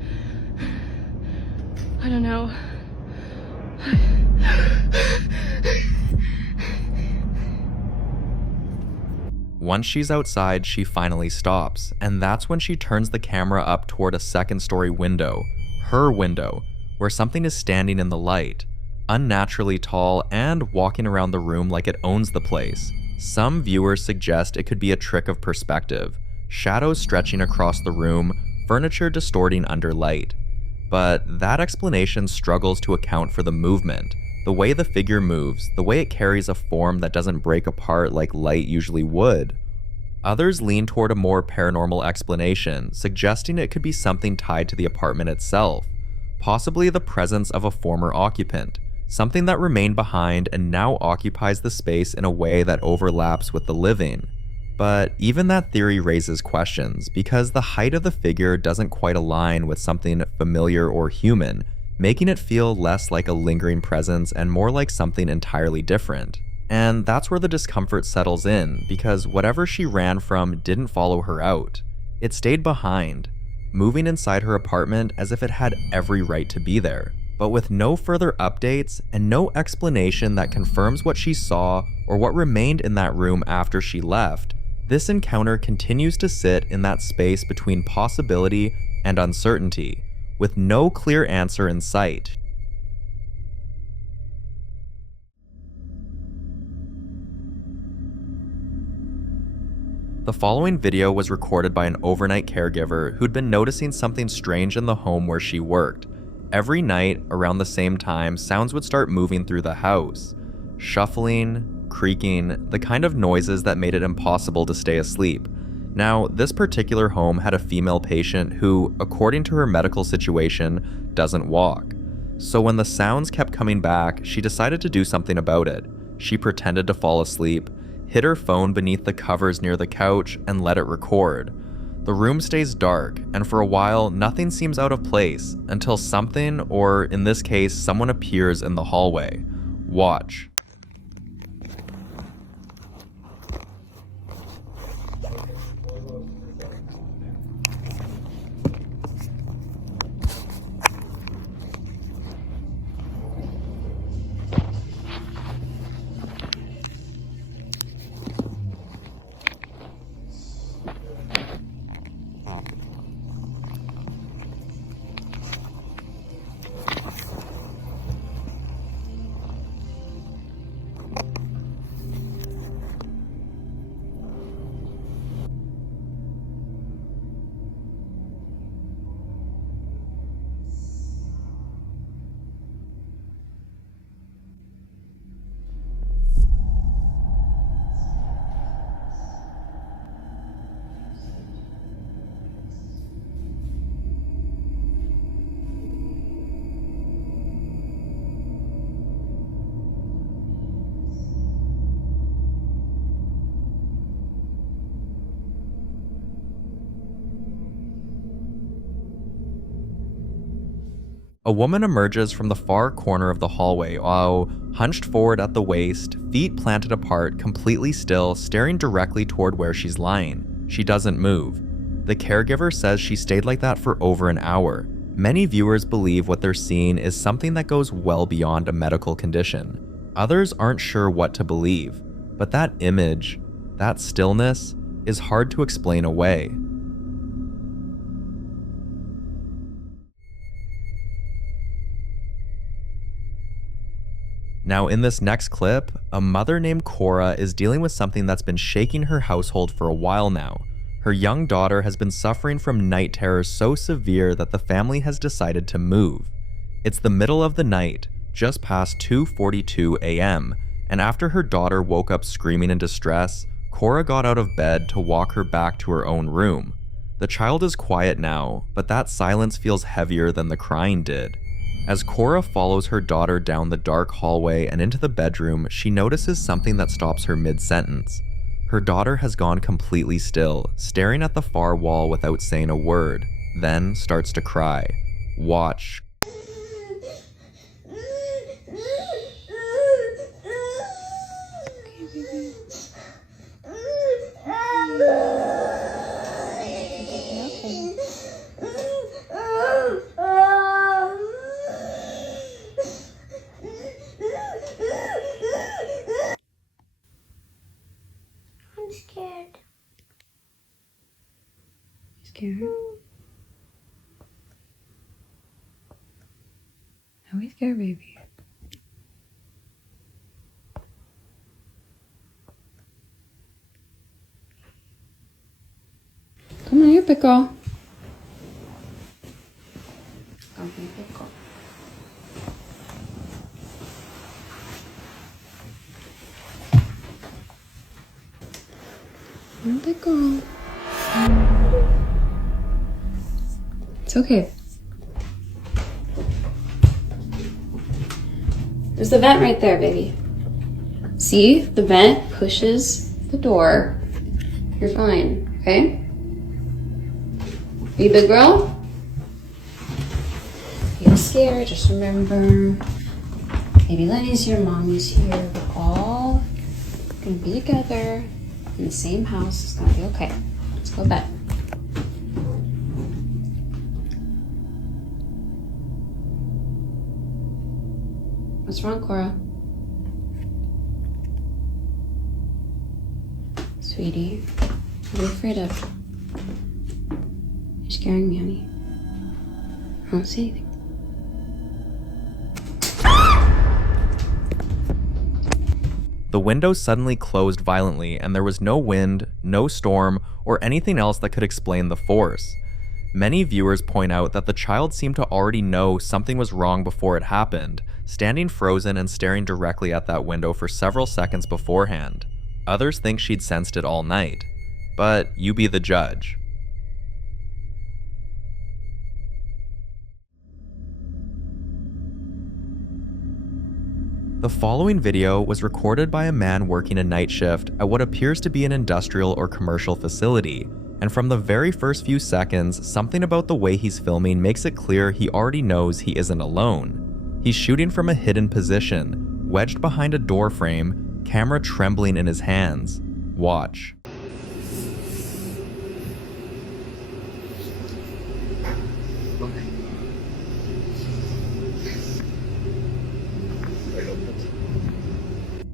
I don't know. Once she's outside, she finally stops, and that's when she turns the camera up toward a second-story window, her window, where something is standing in the light. unnaturally tall and walking around the room like it owns the place. Some viewers suggest it could be a trick of perspective, shadows stretching across the room, furniture distorting under light. But that explanation struggles to account for the movement, the way the figure moves, the way it carries a form that doesn't break apart like light usually would. Others lean toward a more paranormal explanation, suggesting it could be something tied to the apartment itself, possibly the presence of a former occupant, something that remained behind and now occupies the space in a way that overlaps with the living. But even that theory raises questions, because the height of the figure doesn't quite align with something familiar or human, making it feel less like a lingering presence and more like something entirely different. And that's where the discomfort settles in, because whatever she ran from didn't follow her out. It stayed behind, moving inside her apartment as if it had every right to be there, but with no further updates and no explanation that confirms what she saw or what remained in that room after she left. This encounter continues to sit in that space between possibility and uncertainty, with no clear answer in sight. The following video was recorded by an overnight caregiver who'd been noticing something strange in the home where she worked. Every night, around the same time, sounds would start moving through the house. Shuffling, creaking, the kind of noises that made it impossible to stay asleep. Now, this particular home had a female patient who, according to her medical situation, doesn't walk. So when the sounds kept coming back, she decided to do something about it. She pretended to fall asleep, hid her phone beneath the covers near the couch, and let it record. The room stays dark, and for a while, nothing seems out of place until something, or in this case, someone appears in the hallway. Watch. A woman emerges from the far corner of the hallway while hunched forward at the waist, feet planted apart, completely still, staring directly toward where she's lying. She doesn't move. The caregiver says she stayed like that for over an hour. Many viewers believe what they're seeing is something that goes well beyond a medical condition. Others aren't sure what to believe, but that image, that stillness, is hard to explain away. Now, in this next clip, a mother named Cora is dealing with something that's been shaking her household for a while now. Her young daughter has been suffering from night terrors so severe that the family has decided to move. It's the middle of the night, just past 2:42 a.m., and after her daughter woke up screaming in distress, Cora got out of bed to walk her back to her own room. The child is quiet now, but that silence feels heavier than the crying did. As Cora follows her daughter down the dark hallway and into the bedroom, she notices something that stops her mid-sentence. Her daughter has gone completely still, staring at the far wall without saying a word, then starts to cry. Watch. I'm scared. Scared? Are we scared, baby? Come on, you're a big girl. Come on, big girl. You're a big girl. It's okay. There's the vent right there, baby. See? The vent pushes the door. You're fine, okay? Are you a big girl? Feel scared, just remember. Baby Lenny's here, Mommy's here. We're all gonna be together in the same house. It's gonna be okay. Let's go to bed. What's wrong, Cora? Sweetie, what are you afraid of? You're scaring me, honey. I don't see anything. The window suddenly closed violently, and there was no wind, no storm, or anything else that could explain the force. Many viewers point out that the child seemed to already know something was wrong before it happened, standing frozen and staring directly at that window for several seconds beforehand. Others think she'd sensed it all night. But you be the judge. The following video was recorded by a man working a night shift at what appears to be an industrial or commercial facility, and from the very first few seconds, something about the way he's filming makes it clear he already knows he isn't alone. He's shooting from a hidden position, wedged behind a door frame, camera trembling in his hands. Watch.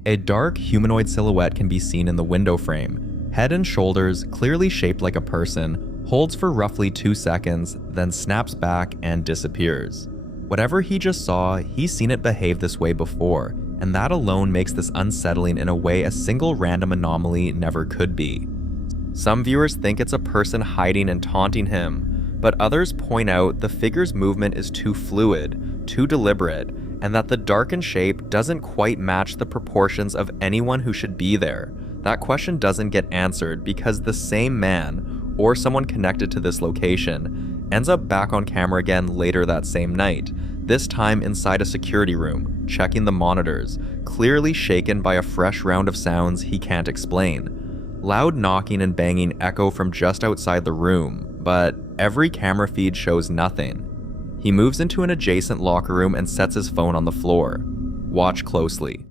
A dark humanoid silhouette can be seen in the window frame. Head and shoulders, clearly shaped like a person, holds for roughly 2 seconds, then snaps back and disappears. Whatever he just saw, he's seen it behave this way before, and that alone makes this unsettling in a way a single random anomaly never could be. Some viewers think it's a person hiding and taunting him, but others point out the figure's movement is too fluid, too deliberate, and that the darkened shape doesn't quite match the proportions of anyone who should be there. That question doesn't get answered because the same man, or someone connected to this location, ends up back on camera again later that same night, this time inside a security room, checking the monitors, clearly shaken by a fresh round of sounds he can't explain. Loud knocking and banging echo from just outside the room, but every camera feed shows nothing. He moves into an adjacent locker room and sets his phone on the floor. Watch closely.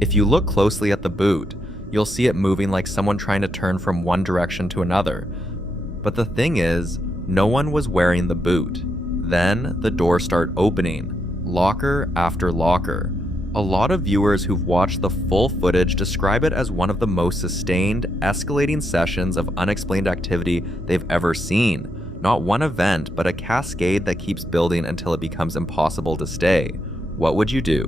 If you look closely at the boot, you'll see it moving like someone trying to turn from one direction to another. But the thing is, no one was wearing the boot. Then the doors start opening, locker after locker. A lot of viewers who've watched the full footage describe it as one of the most sustained, escalating sessions of unexplained activity they've ever seen. Not one event, but a cascade that keeps building until it becomes impossible to stay. What would you do?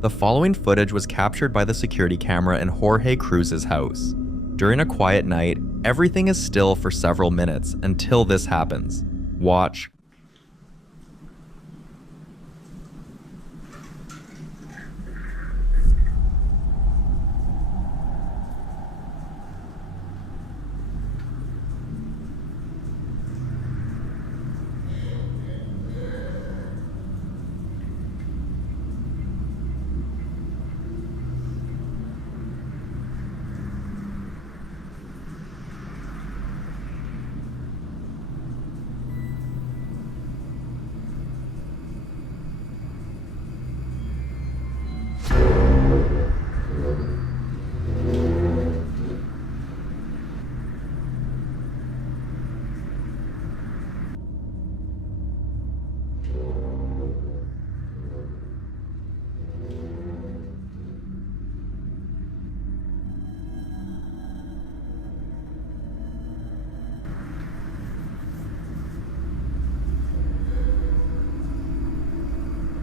The following footage was captured by the security camera in Jorge Cruz's house. During a quiet night, everything is still for several minutes until this happens. Watch.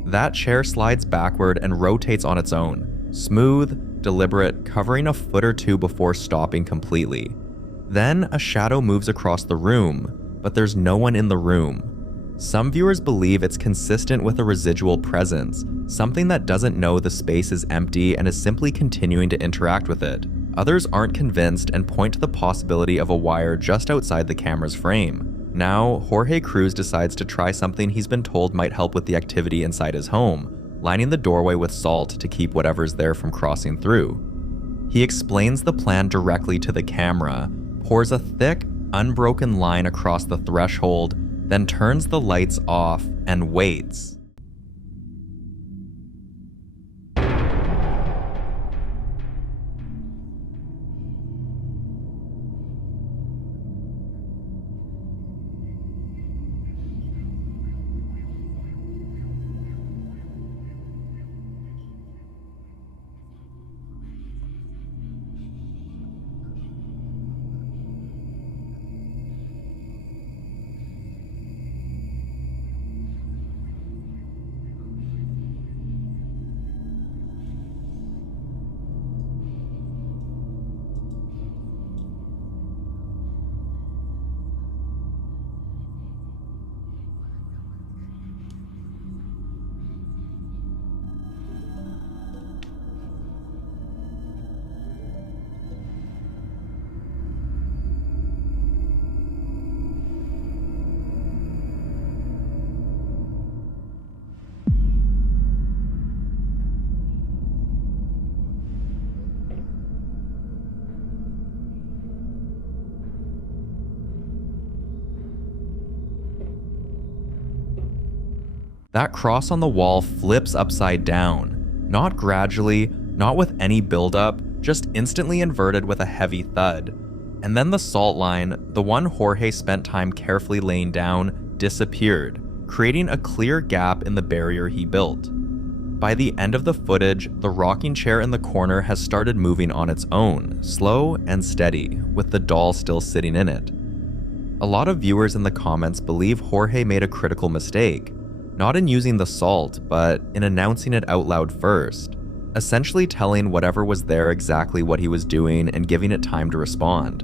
That chair slides backward and rotates on its own. Smooth, deliberate, covering a foot or two before stopping completely. Then a shadow moves across the room, but there's no one in the room. Some viewers believe it's consistent with a residual presence, something that doesn't know the space is empty and is simply continuing to interact with it. Others aren't convinced and point to the possibility of a wire just outside the camera's frame. Now, Jorge Cruz decides to try something he's been told might help with the activity inside his home, lining the doorway with salt to keep whatever's there from crossing through. He explains the plan directly to the camera, pours a thick, unbroken line across the threshold, then turns the lights off and waits. That cross on the wall flips upside down, not gradually, not with any buildup, just instantly inverted with a heavy thud. And then the salt line, the one Jorge spent time carefully laying down, disappeared, creating a clear gap in the barrier he built. By the end of the footage, the rocking chair in the corner has started moving on its own, slow and steady, with the doll still sitting in it. A lot of viewers in the comments believe Jorge made a critical mistake, not in using the salt, but in announcing it out loud first, essentially telling whatever was there exactly what he was doing and giving it time to respond.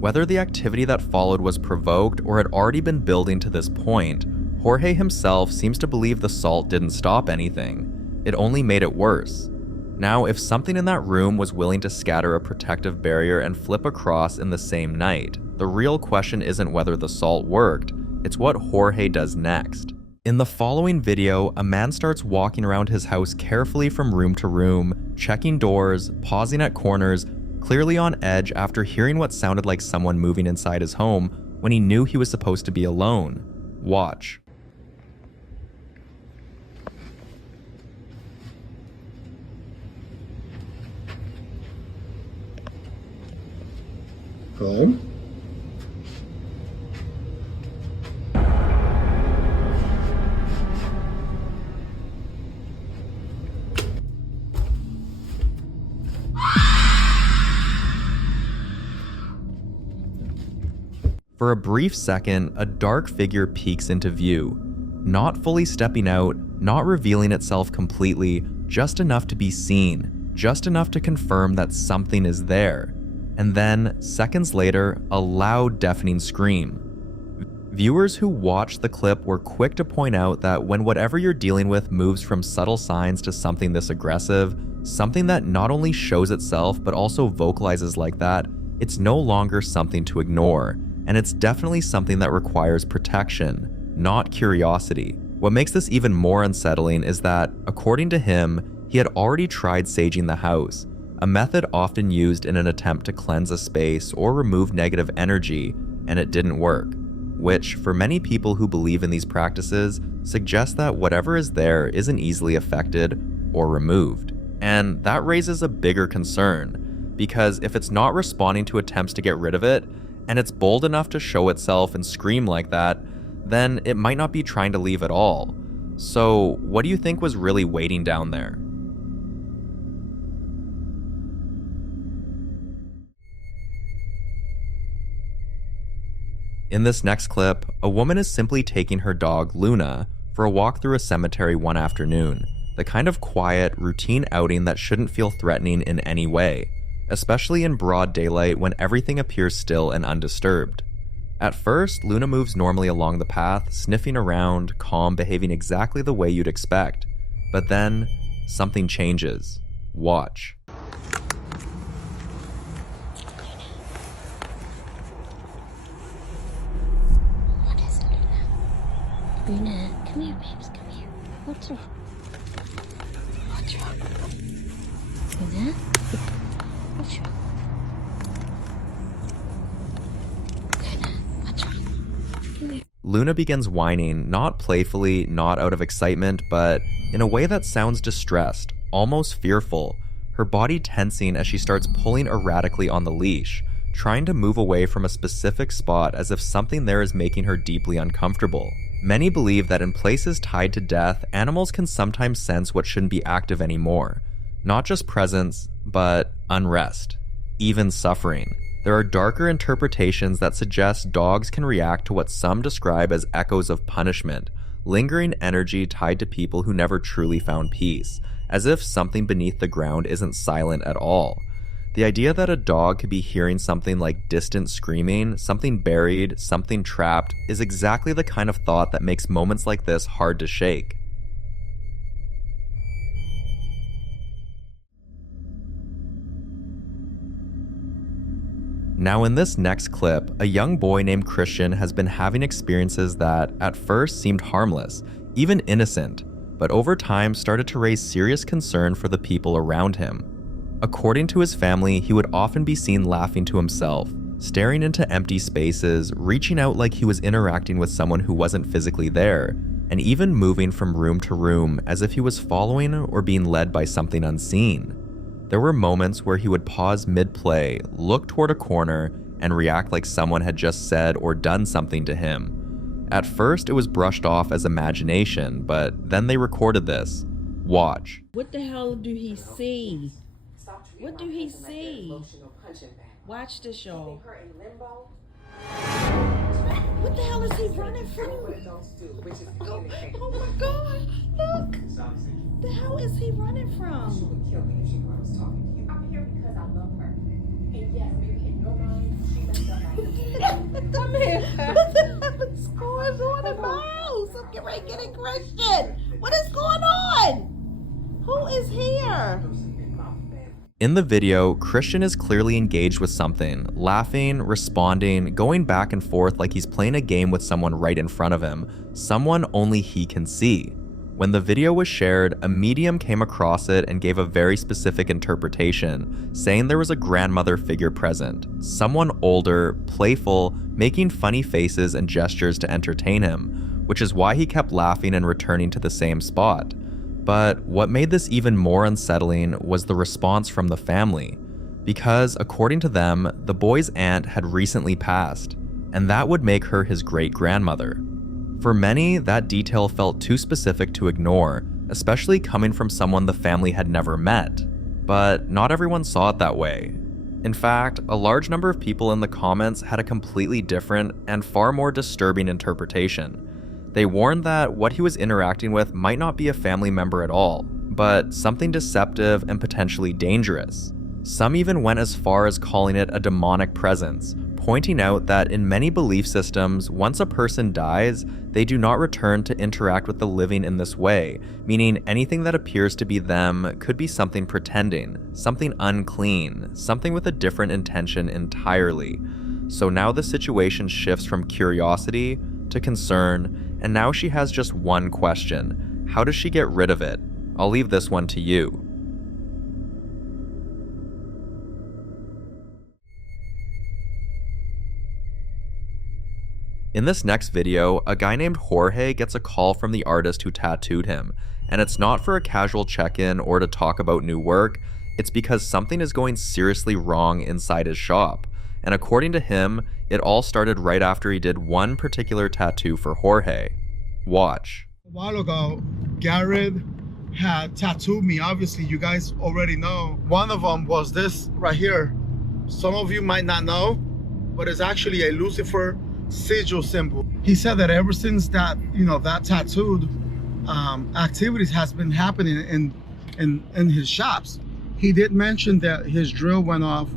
Whether the activity that followed was provoked or had already been building to this point, Jorge himself seems to believe the salt didn't stop anything. It only made it worse. Now, if something in that room was willing to scatter a protective barrier and flip across in the same night, the real question isn't whether the salt worked, it's what Jorge does next. In the following video, a man starts walking around his house carefully from room to room, checking doors, pausing at corners, clearly on edge after hearing what sounded like someone moving inside his home when he knew he was supposed to be alone. Watch. Home? For a brief second, a dark figure peeks into view, not fully stepping out, not revealing itself completely, just enough to be seen, just enough to confirm that something is there. And then, seconds later, a loud, deafening scream. Viewers who watched the clip were quick to point out that when whatever you're dealing with moves from subtle signs to something this aggressive, something that not only shows itself but also vocalizes like that, it's no longer something to ignore, and it's definitely something that requires protection, not curiosity. What makes this even more unsettling is that, according to him, he had already tried saging the house, a method often used in an attempt to cleanse a space or remove negative energy, and it didn't work. Which, for many people who believe in these practices, suggests that whatever is there isn't easily affected or removed. And that raises a bigger concern, because if it's not responding to attempts to get rid of it, and it's bold enough to show itself and scream like that, then it might not be trying to leave at all. So, what do you think was really waiting down there? In this next clip, a woman is simply taking her dog, Luna, for a walk through a cemetery one afternoon, the kind of quiet, routine outing that shouldn't feel threatening in any way, especially in broad daylight when everything appears still and undisturbed. At first, Luna moves normally along the path, sniffing around, calm, behaving exactly the way you'd expect. But then, something changes. Watch. Luna, come here, babes, come here. What's wrong? What's wrong? Luna? What's wrong? Luna, what's wrong? Come here. Luna begins whining, not playfully, not out of excitement, but in a way that sounds distressed, almost fearful, her body tensing as she starts pulling erratically on the leash, trying to move away from a specific spot as if something there is making her deeply uncomfortable. Many believe that in places tied to death, animals can sometimes sense what shouldn't be active anymore. Not just presence, but unrest, even suffering. There are darker interpretations that suggest dogs can react to what some describe as echoes of punishment, lingering energy tied to people who never truly found peace, as if something beneath the ground isn't silent at all. The idea that a dog could be hearing something like distant screaming, something buried, something trapped, is exactly the kind of thought that makes moments like this hard to shake. Now in this next clip, a young boy named Christian has been having experiences that, at first, seemed harmless, even innocent, but over time started to raise serious concern for the people around him. According to his family, he would often be seen laughing to himself, staring into empty spaces, reaching out like he was interacting with someone who wasn't physically there, and even moving from room to room as if he was following or being led by something unseen. There were moments where he would pause mid-play, look toward a corner, and react like someone had just said or done something to him. At first, it was brushed off as imagination, but then they recorded this. Watch. What the hell do he see? What do he see? Watch this, y'all. What the hell is he running from? Oh my God! Look! The hell is he running from? I'm here because I love her. And yes, maybe in your mind, she messed up. Come here. What the hell is going on in my house? I'm getting ready to get a Christian. What is going on? Who is here? In the video, Christian is clearly engaged with something, laughing, responding, going back and forth like he's playing a game with someone right in front of him, someone only he can see. When the video was shared, a medium came across it and gave a very specific interpretation, saying there was a grandmother figure present, someone older, playful, making funny faces and gestures to entertain him, which is why he kept laughing and returning to the same spot. But what made this even more unsettling was the response from the family, because according to them, the boy's aunt had recently passed, and that would make her his great-grandmother. For many, that detail felt too specific to ignore, especially coming from someone the family had never met. But not everyone saw it that way. In fact, a large number of people in the comments had a completely different and far more disturbing interpretation. They warned that what he was interacting with might not be a family member at all, but something deceptive and potentially dangerous. Some even went as far as calling it a demonic presence, pointing out that in many belief systems, once a person dies, they do not return to interact with the living in this way, meaning anything that appears to be them could be something pretending, something unclean, something with a different intention entirely. So now the situation shifts from curiosity to concern, and now she has just one question: how does she get rid of it? I'll leave this one to you. In this next video, a guy named Jorge gets a call from the artist who tattooed him, and it's not for a casual check-in or to talk about new work, it's because something is going seriously wrong inside his shop. And according to him, it all started right after he did one particular tattoo for Jorge. Watch. A while ago, Garrett had tattooed me. Obviously, you guys already know. One of them was this right here. Some of you might not know, but it's actually a Lucifer sigil symbol. He said that ever since that, that tattooed activities has been happening in his shops. He did mention that his drill went off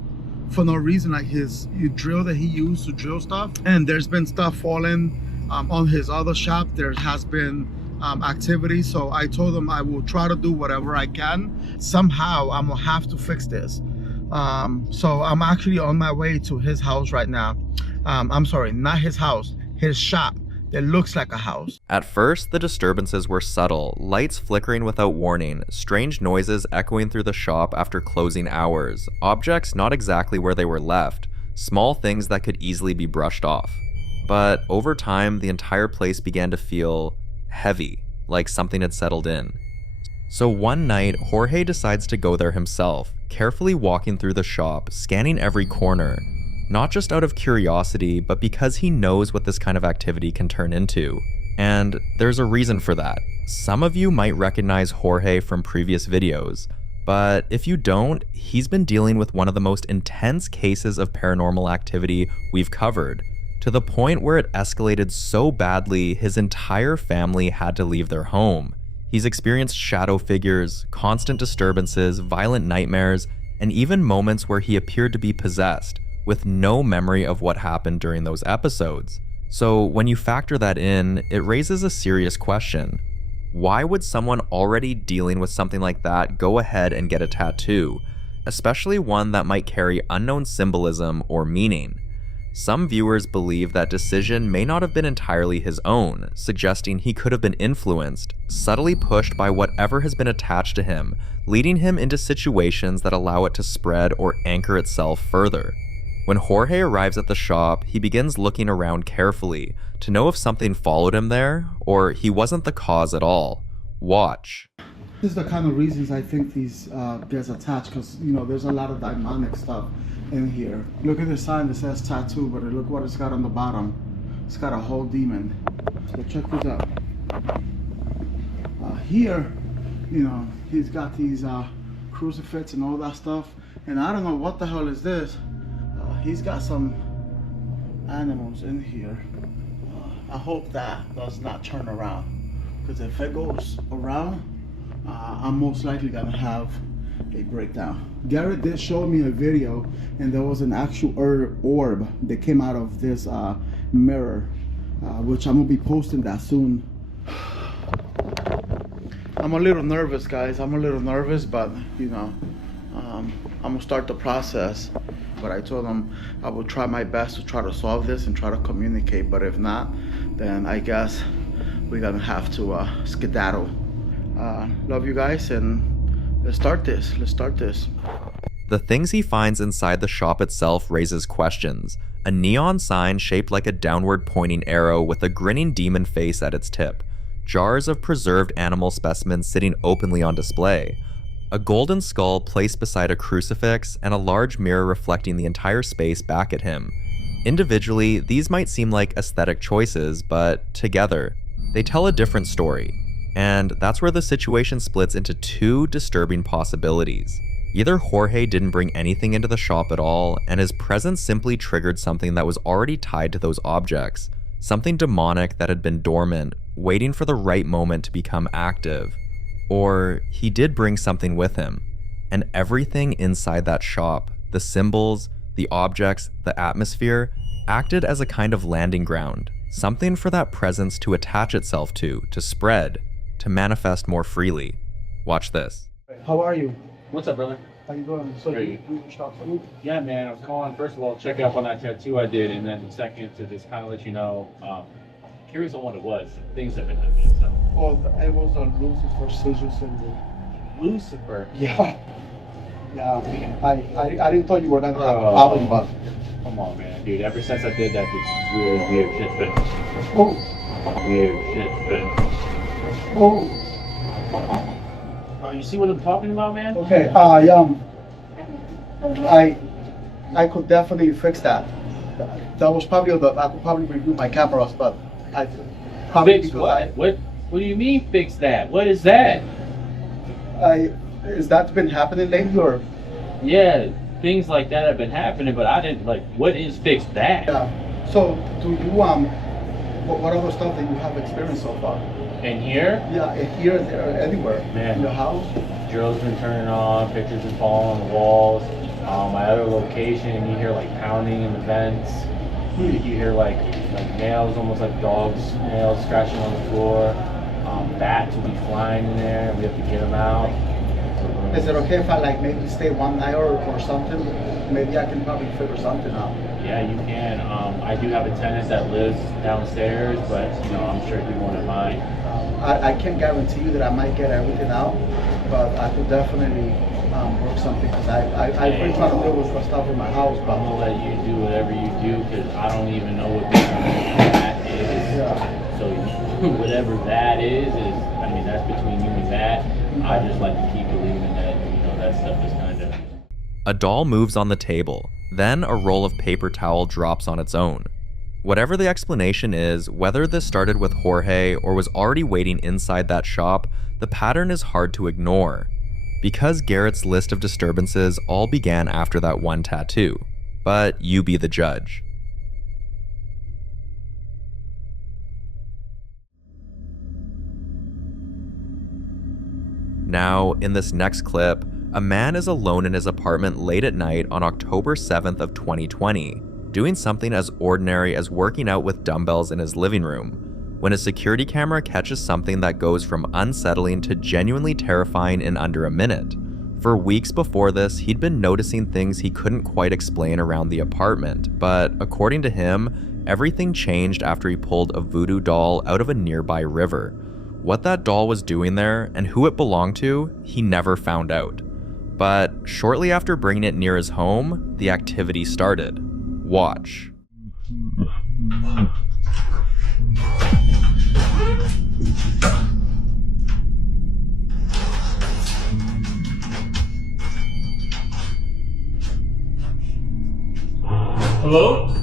for no reason, like his drill that he used to drill stuff, and there's been stuff falling on his other shop. There has been activity. So I told him I will try to do whatever I can. Somehow I'm gonna have to fix this. So I'm actually on my way to his house right now. I'm sorry, not his house, his shop that looks like a house. At first, the disturbances were subtle, lights flickering without warning, strange noises echoing through the shop after closing hours, objects not exactly where they were left, small things that could easily be brushed off. But over time, the entire place began to feel heavy, like something had settled in. So one night, Jorge decides to go there himself, carefully walking through the shop, scanning every corner, not just out of curiosity, but because he knows what this kind of activity can turn into. And there's a reason for that. Some of you might recognize Jorge from previous videos, but if you don't, he's been dealing with one of the most intense cases of paranormal activity we've covered, to the point where it escalated so badly his entire family had to leave their home. He's experienced shadow figures, constant disturbances, violent nightmares, and even moments where he appeared to be possessed, with no memory of what happened during those episodes. So when you factor that in, it raises a serious question. Why would someone already dealing with something like that go ahead and get a tattoo, especially one that might carry unknown symbolism or meaning? Some viewers believe that decision may not have been entirely his own, suggesting he could have been influenced, subtly pushed by whatever has been attached to him, leading him into situations that allow it to spread or anchor itself further. When Jorge arrives at the shop, he begins looking around carefully to know if something followed him there, or he wasn't the cause at all. Watch. This is the kind of reasons I think these gets attached, because there's a lot of demonic stuff in here. Look at the sign that says tattoo, but look what it's got on the bottom. It's got a whole demon. So check this out. Here, he's got these crucifix and all that stuff, and I don't know what the hell is this. He's got some animals in here. I hope that does not turn around, because if it goes around, I'm most likely gonna have a breakdown. Garrett did show me a video, and there was an actual orb that came out of this mirror, which I'm gonna be posting that soon. I'm a little nervous, guys. I'm a little nervous, but I'm gonna start the process. But I told him I will try my best to try to solve this and try to communicate. But if not, then I guess we're gonna have to skedaddle. Love you guys, and let's start this. The things he finds inside the shop itself raises questions. A neon sign shaped like a downward pointing arrow with a grinning demon face at its tip. Jars of preserved animal specimens sitting openly on display. A golden skull placed beside a crucifix, and a large mirror reflecting the entire space back at him. Individually, these might seem like aesthetic choices, but together, they tell a different story. And that's where the situation splits into two disturbing possibilities. Either Jorge didn't bring anything into the shop at all, and his presence simply triggered something that was already tied to those objects, something demonic that had been dormant, waiting for the right moment to become active. Or he did bring something with him, and everything inside that shop, the symbols, the objects, the atmosphere, acted as a kind of landing ground, something for that presence to attach itself to spread, to manifest more freely. Watch this. How are you? What's up, brother? How you doing? So you shop food? Yeah, man, I was calling, first of all, check up on that tattoo I did, and then second, to just kind of let you know, curious on what it was. Things have been happening, so. Oh, it was on Lucifer scissors and Lucifer? Yeah. Yeah, I didn't thought you were gonna have a problem, but. Come on, man, dude. Ever since I did that, it's really weird shit's been. Oh. Weird shit's been. Oh. You see what I'm talking about, man? Okay, I could definitely fix that. That was probably I could probably review my cameras, but I probably fix what? What do you mean fix that? What is that? Is that been happening lately, or? Yeah, things like that have been happening, but I didn't like. What is fix that? Yeah. So do you what other stuff that you have experienced so far? In here? Yeah, in here, there, anywhere. Man, in the house. Drill's been turning on, pictures been falling on the walls. My other location, you hear like pounding in the vents. You hear like nails, almost like dogs' nails scratching on the floor. Bats will be flying in there, and we have to get them out. Is it okay if I like maybe stay one night or something? Maybe I can probably figure something out. Yeah, you can. I do have a tenant that lives downstairs, but you know, I'm sure he won't mind. I can't guarantee you that I might get everything out, but I could definitely work something, because I been trying to deal with stuff in my house. But I'm gonna let you do whatever you do, because I don't even know what that is. Yeah. So whatever that is, I mean, that's between you and that. I just like to keep believing that, you know, that stuff is kind of. A doll moves on the table, then a roll of paper towel drops on its own. Whatever the explanation is, whether this started with Jorge or was already waiting inside that shop, the pattern is hard to ignore. Because Garrett's list of disturbances all began after that one tattoo. But you be the judge. Now, in this next clip, a man is alone in his apartment late at night on October 7th of 2020, doing something as ordinary as working out with dumbbells in his living room, when a security camera catches something that goes from unsettling to genuinely terrifying in under a minute. For weeks before this, he'd been noticing things he couldn't quite explain around the apartment, but according to him, everything changed after he pulled a voodoo doll out of a nearby river. What that doll was doing there and who it belonged to, he never found out. But shortly after bringing it near his home, the activity started. Watch. Hello?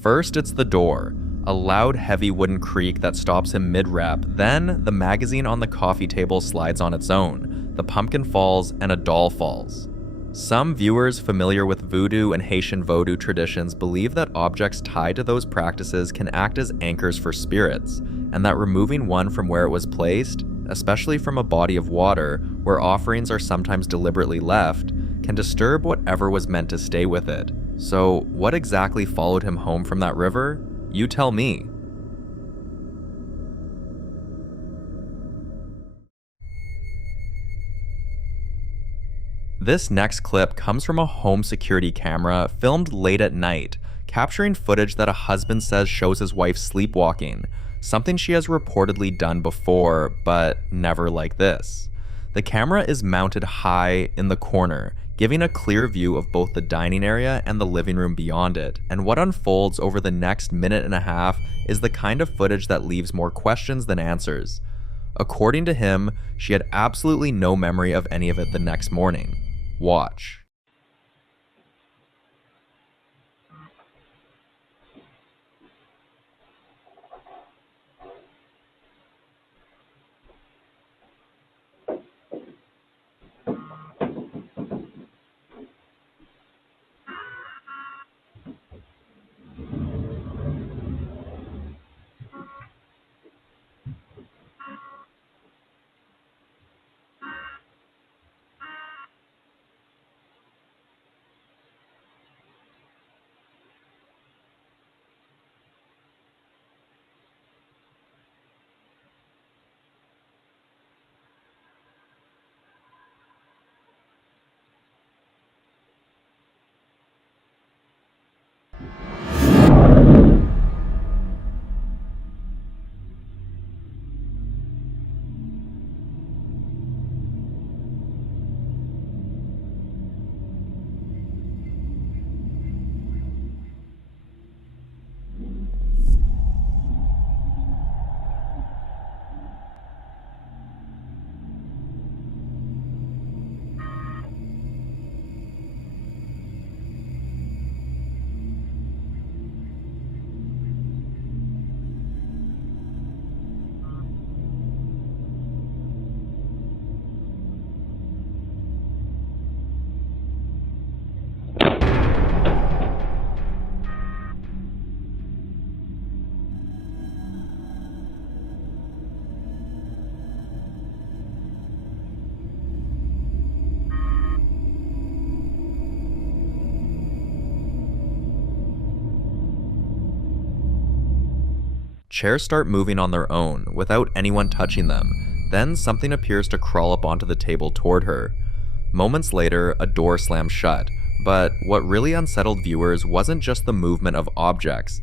First, it's the door, a loud, heavy wooden creak that stops him mid-rep. Then, the magazine on the coffee table slides on its own, the pumpkin falls, and a doll falls. Some viewers familiar with voodoo and Haitian Vodou traditions believe that objects tied to those practices can act as anchors for spirits, and that removing one from where it was placed, especially from a body of water, where offerings are sometimes deliberately left, can disturb whatever was meant to stay with it. So, what exactly followed him home from that river? You tell me. This next clip comes from a home security camera filmed late at night, capturing footage that a husband says shows his wife sleepwalking, something she has reportedly done before, but never like this. The camera is mounted high in the corner, giving a clear view of both the dining area and the living room beyond it, and what unfolds over the next minute and a half is the kind of footage that leaves more questions than answers. According to him, she had absolutely no memory of any of it the next morning. Watch. Chairs start moving on their own, without anyone touching them. Then something appears to crawl up onto the table toward her. Moments later, a door slams shut, but what really unsettled viewers wasn't just the movement of objects.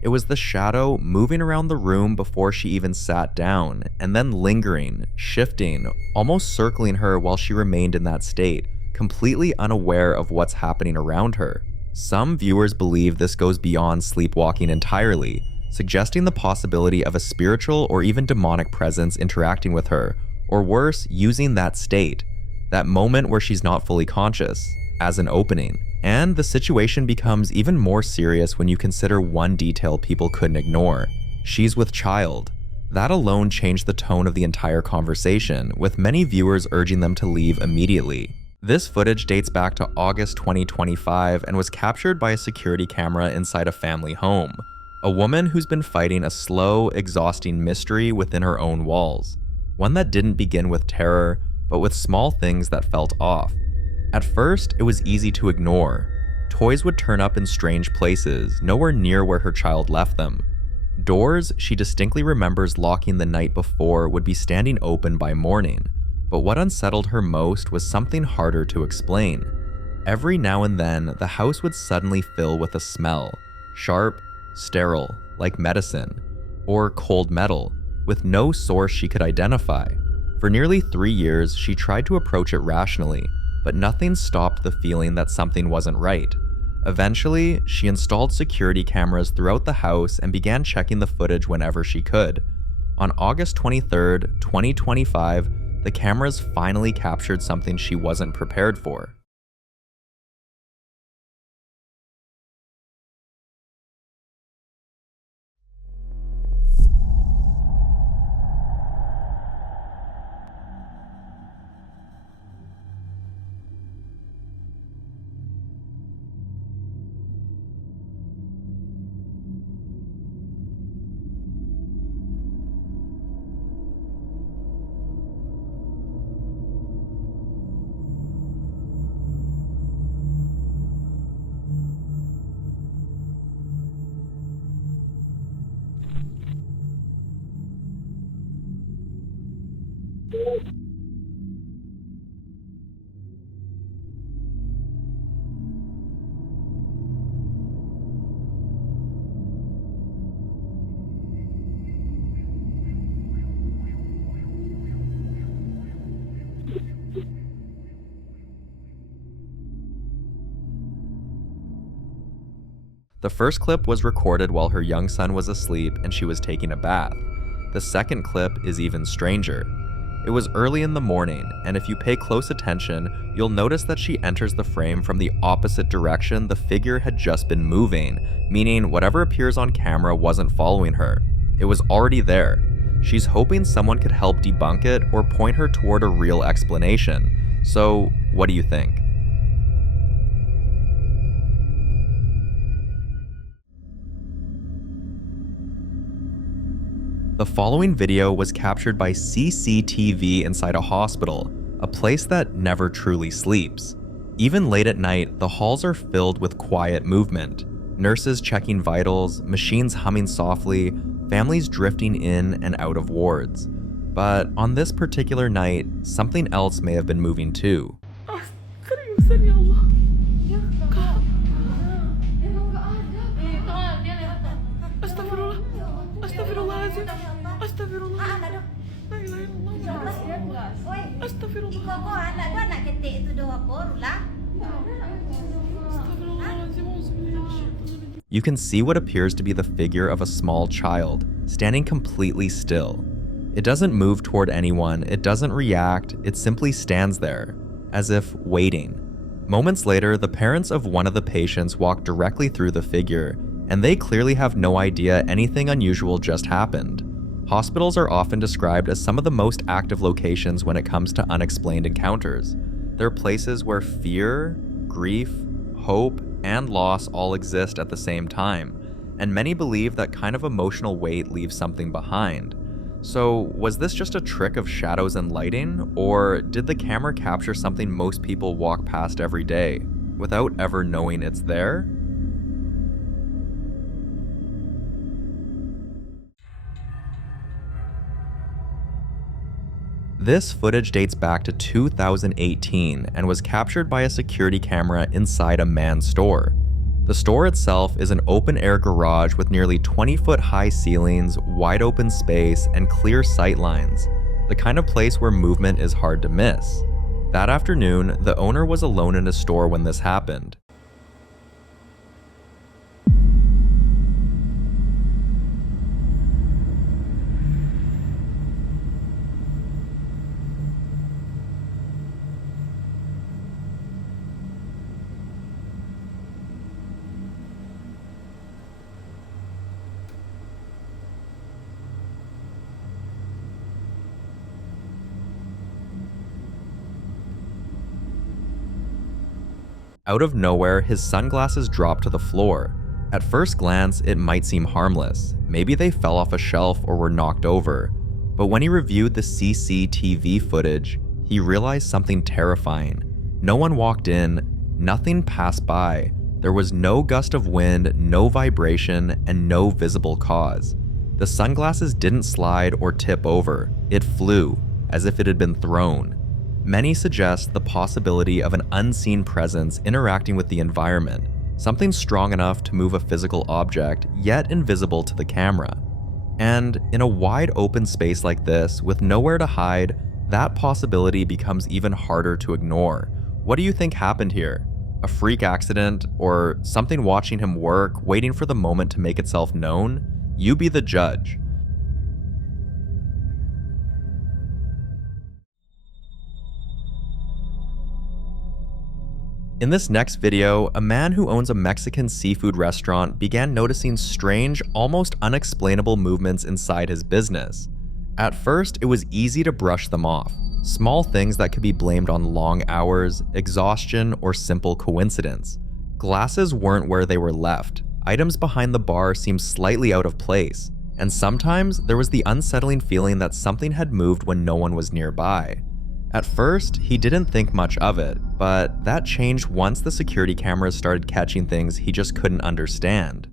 It was the shadow moving around the room before she even sat down, and then lingering, shifting, almost circling her while she remained in that state, completely unaware of what's happening around her. Some viewers believe this goes beyond sleepwalking entirely, suggesting the possibility of a spiritual or even demonic presence interacting with her, or worse, using that state, that moment where she's not fully conscious, as an opening. And the situation becomes even more serious when you consider one detail people couldn't ignore. She's with child. That alone changed the tone of the entire conversation, with many viewers urging them to leave immediately. This footage dates back to August 2025 and was captured by a security camera inside a family home. A woman who's been fighting a slow, exhausting mystery within her own walls. One that didn't begin with terror, but with small things that felt off. At first, it was easy to ignore. Toys would turn up in strange places, nowhere near where her child left them. Doors she distinctly remembers locking the night before would be standing open by morning. But what unsettled her most was something harder to explain. Every now and then, the house would suddenly fill with a smell. Sharp, sterile, like medicine, or cold metal, with no source she could identify. For nearly 3 years, she tried to approach it rationally, but nothing stopped the feeling that something wasn't right. Eventually, she installed security cameras throughout the house and began checking the footage whenever she could. On August 23rd, 2025, the cameras finally captured something she wasn't prepared for. The first clip was recorded while her young son was asleep and she was taking a bath. The second clip is even stranger. It was early in the morning, and if you pay close attention, you'll notice that she enters the frame from the opposite direction the figure had just been moving, meaning whatever appears on camera wasn't following her. It was already there. She's hoping someone could help debunk it or point her toward a real explanation. So, what do you think? The following video was captured by CCTV inside a hospital, a place that never truly sleeps. Even late at night, the halls are filled with quiet movement. Nurses checking vitals, machines humming softly, families drifting in and out of wards. But on this particular night, something else may have been moving too. You can see what appears to be the figure of a small child, standing completely still. It doesn't move toward anyone, it doesn't react, it simply stands there, as if waiting. Moments later, the parents of one of the patients walk directly through the figure, and they clearly have no idea anything unusual just happened. Hospitals are often described as some of the most active locations when it comes to unexplained encounters. They're places where fear, grief, hope, and loss all exist at the same time, and many believe that kind of emotional weight leaves something behind. So, was this just a trick of shadows and lighting, or did the camera capture something most people walk past every day, without ever knowing it's there? This footage dates back to 2018 and was captured by a security camera inside a man's store. The store itself is an open-air garage with nearly 20-foot high ceilings, wide open space, and clear sight lines, the kind of place where movement is hard to miss. That afternoon, the owner was alone in his store when this happened. Out of nowhere, his sunglasses drop to the floor. At first glance, it might seem harmless. Maybe they fell off a shelf or were knocked over. But when he reviewed the CCTV footage, he realized something terrifying. No one walked in, nothing passed by. There was no gust of wind, no vibration, and no visible cause. The sunglasses didn't slide or tip over. It flew, as if it had been thrown. Many suggest the possibility of an unseen presence interacting with the environment, something strong enough to move a physical object, yet invisible to the camera. And in a wide open space like this, with nowhere to hide, that possibility becomes even harder to ignore. What do you think happened here? A freak accident, or something watching him work, waiting for the moment to make itself known? You be the judge. In this next video, a man who owns a Mexican seafood restaurant began noticing strange, almost unexplainable movements inside his business. At first, it was easy to brush them off. Small things that could be blamed on long hours, exhaustion, or simple coincidence. Glasses weren't where they were left. Items behind the bar seemed slightly out of place. And sometimes, there was the unsettling feeling that something had moved when no one was nearby. At first, he didn't think much of it, but that changed once the security cameras started catching things he just couldn't understand.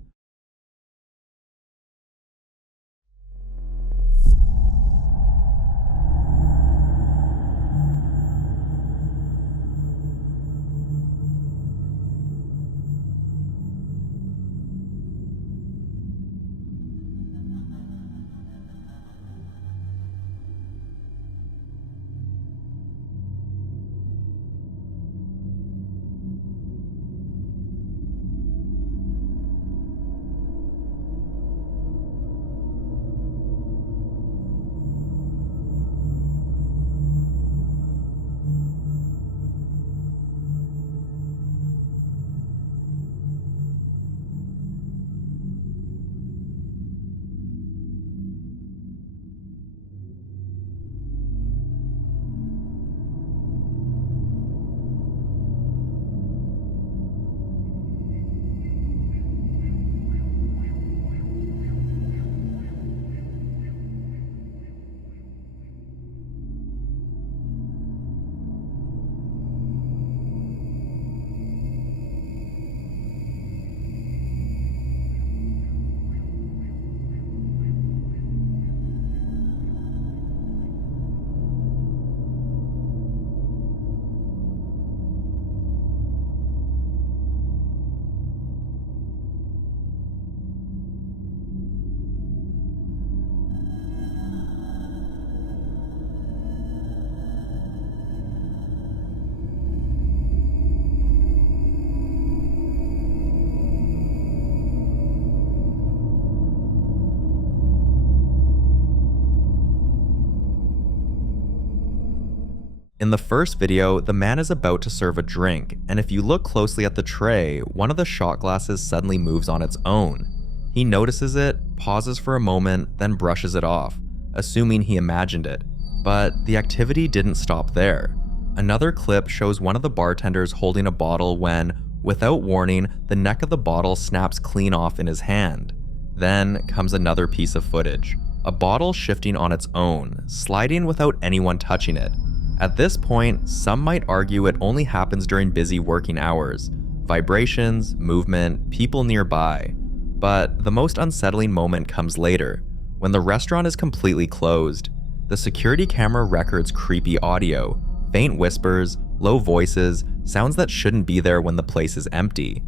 In the first video, the man is about to serve a drink, and if you look closely at the tray, one of the shot glasses suddenly moves on its own. He notices it, pauses for a moment, then brushes it off, assuming he imagined it. But the activity didn't stop there. Another clip shows one of the bartenders holding a bottle when, without warning, the neck of the bottle snaps clean off in his hand. Then comes another piece of footage. A bottle shifting on its own, sliding without anyone touching it. At this point, some might argue it only happens during busy working hours. Vibrations, movement, people nearby. But the most unsettling moment comes later, when the restaurant is completely closed. The security camera records creepy audio, faint whispers, low voices, sounds that shouldn't be there when the place is empty.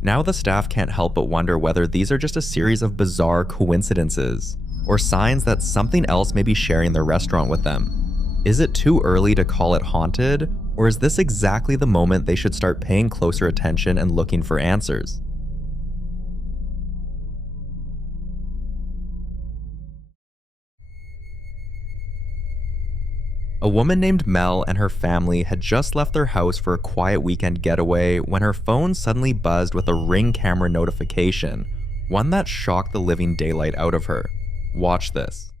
Now the staff can't help but wonder whether these are just a series of bizarre coincidences, or signs that something else may be sharing their restaurant with them. Is it too early to call it haunted, or is this exactly the moment they should start paying closer attention and looking for answers? A woman named Mel and her family had just left their house for a quiet weekend getaway when her phone suddenly buzzed with a Ring camera notification, one that shocked the living daylight out of her. Watch this.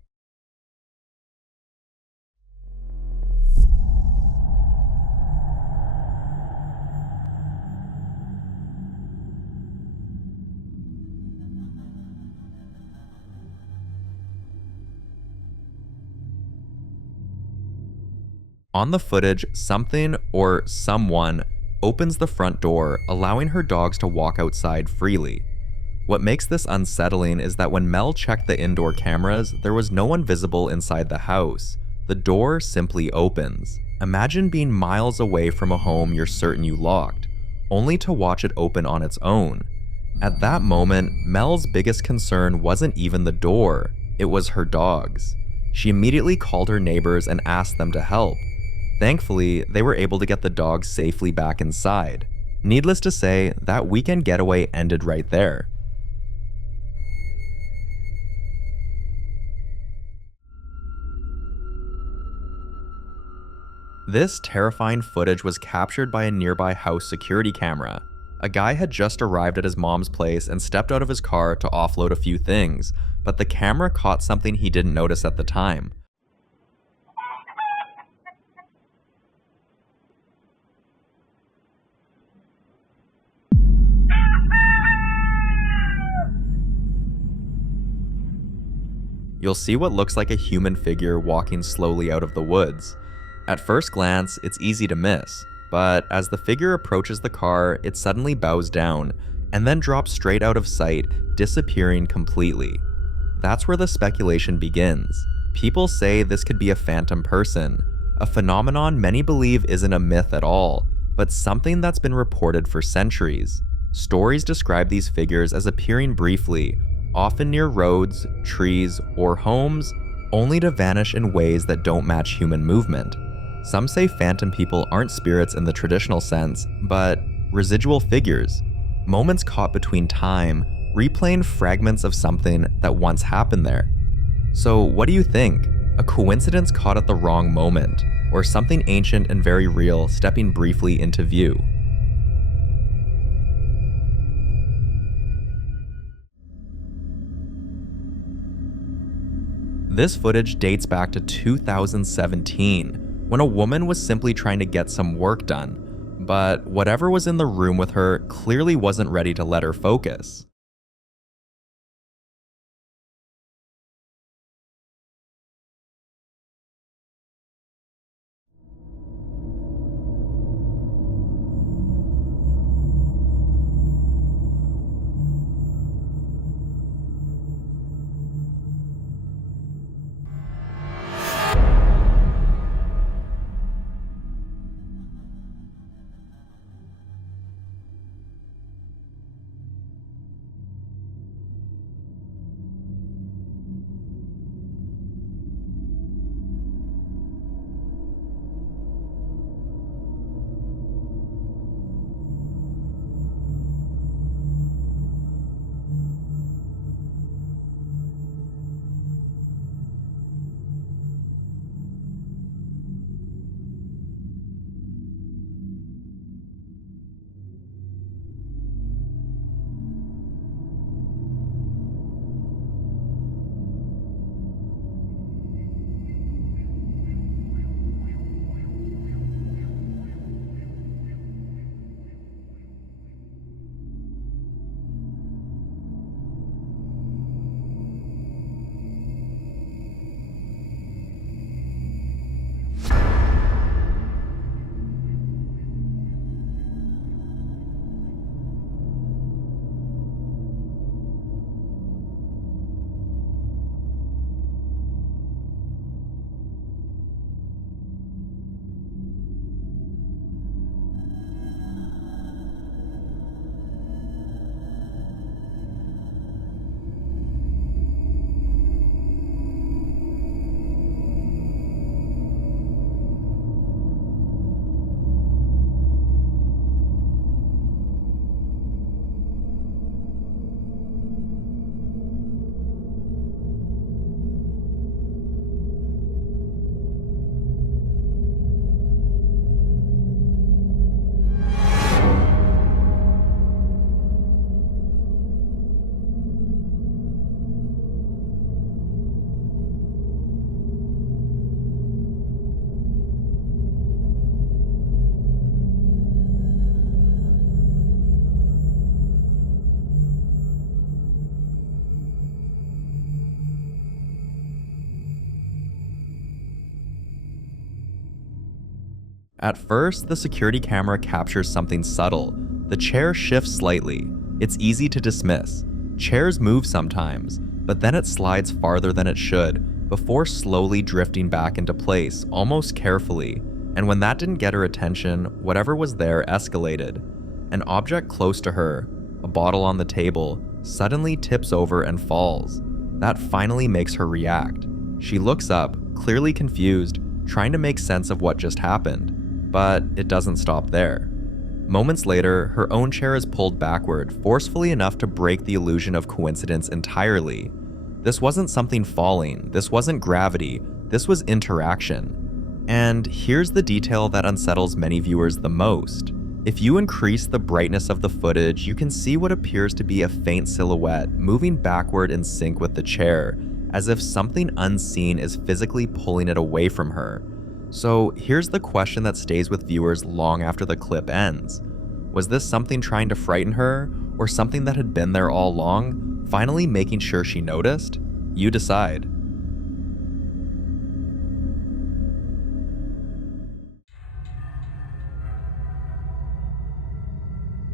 On the footage, something or someone opens the front door, allowing her dogs to walk outside freely. What makes this unsettling is that when Mel checked the indoor cameras, there was no one visible inside the house. The door simply opens. Imagine being miles away from a home you're certain you locked, only to watch it open on its own. At that moment, Mel's biggest concern wasn't even the door, it was her dogs. She immediately called her neighbors and asked them to help. Thankfully, they were able to get the dogs safely back inside. Needless to say, that weekend getaway ended right there. This terrifying footage was captured by a nearby house security camera. A guy had just arrived at his mom's place and stepped out of his car to offload a few things, but the camera caught something he didn't notice at the time. You'll see what looks like a human figure walking slowly out of the woods. At first glance, it's easy to miss, but as the figure approaches the car, it suddenly bows down, and then drops straight out of sight, disappearing completely. That's where the speculation begins. People say this could be a phantom person, a phenomenon many believe isn't a myth at all, but something that's been reported for centuries. Stories describe these figures as appearing briefly, often near roads, trees, or homes, only to vanish in ways that don't match human movement. Some say phantom people aren't spirits in the traditional sense, but residual figures, moments caught between time, replaying fragments of something that once happened there. So what do you think? A coincidence caught at the wrong moment, or something ancient and very real stepping briefly into view? This footage dates back to 2017, when a woman was simply trying to get some work done, but whatever was in the room with her clearly wasn't ready to let her focus. At first, the security camera captures something subtle. The chair shifts slightly. It's easy to dismiss. Chairs move sometimes, but then it slides farther than it should, before slowly drifting back into place, almost carefully. And when that didn't get her attention, whatever was there escalated. An object close to her, a bottle on the table, suddenly tips over and falls. That finally makes her react. She looks up, clearly confused, trying to make sense of what just happened. But it doesn't stop there. Moments later, her own chair is pulled backward, forcefully enough to break the illusion of coincidence entirely. This wasn't something falling, this wasn't gravity, this was interaction. And here's the detail that unsettles many viewers the most. If you increase the brightness of the footage, you can see what appears to be a faint silhouette moving backward in sync with the chair, as if something unseen is physically pulling it away from her. So here's the question that stays with viewers long after the clip ends. Was this something trying to frighten her, or something that had been there all along, finally making sure she noticed? You decide.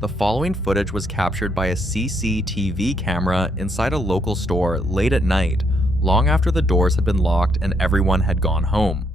The following footage was captured by a CCTV camera inside a local store late at night, long after the doors had been locked and everyone had gone home.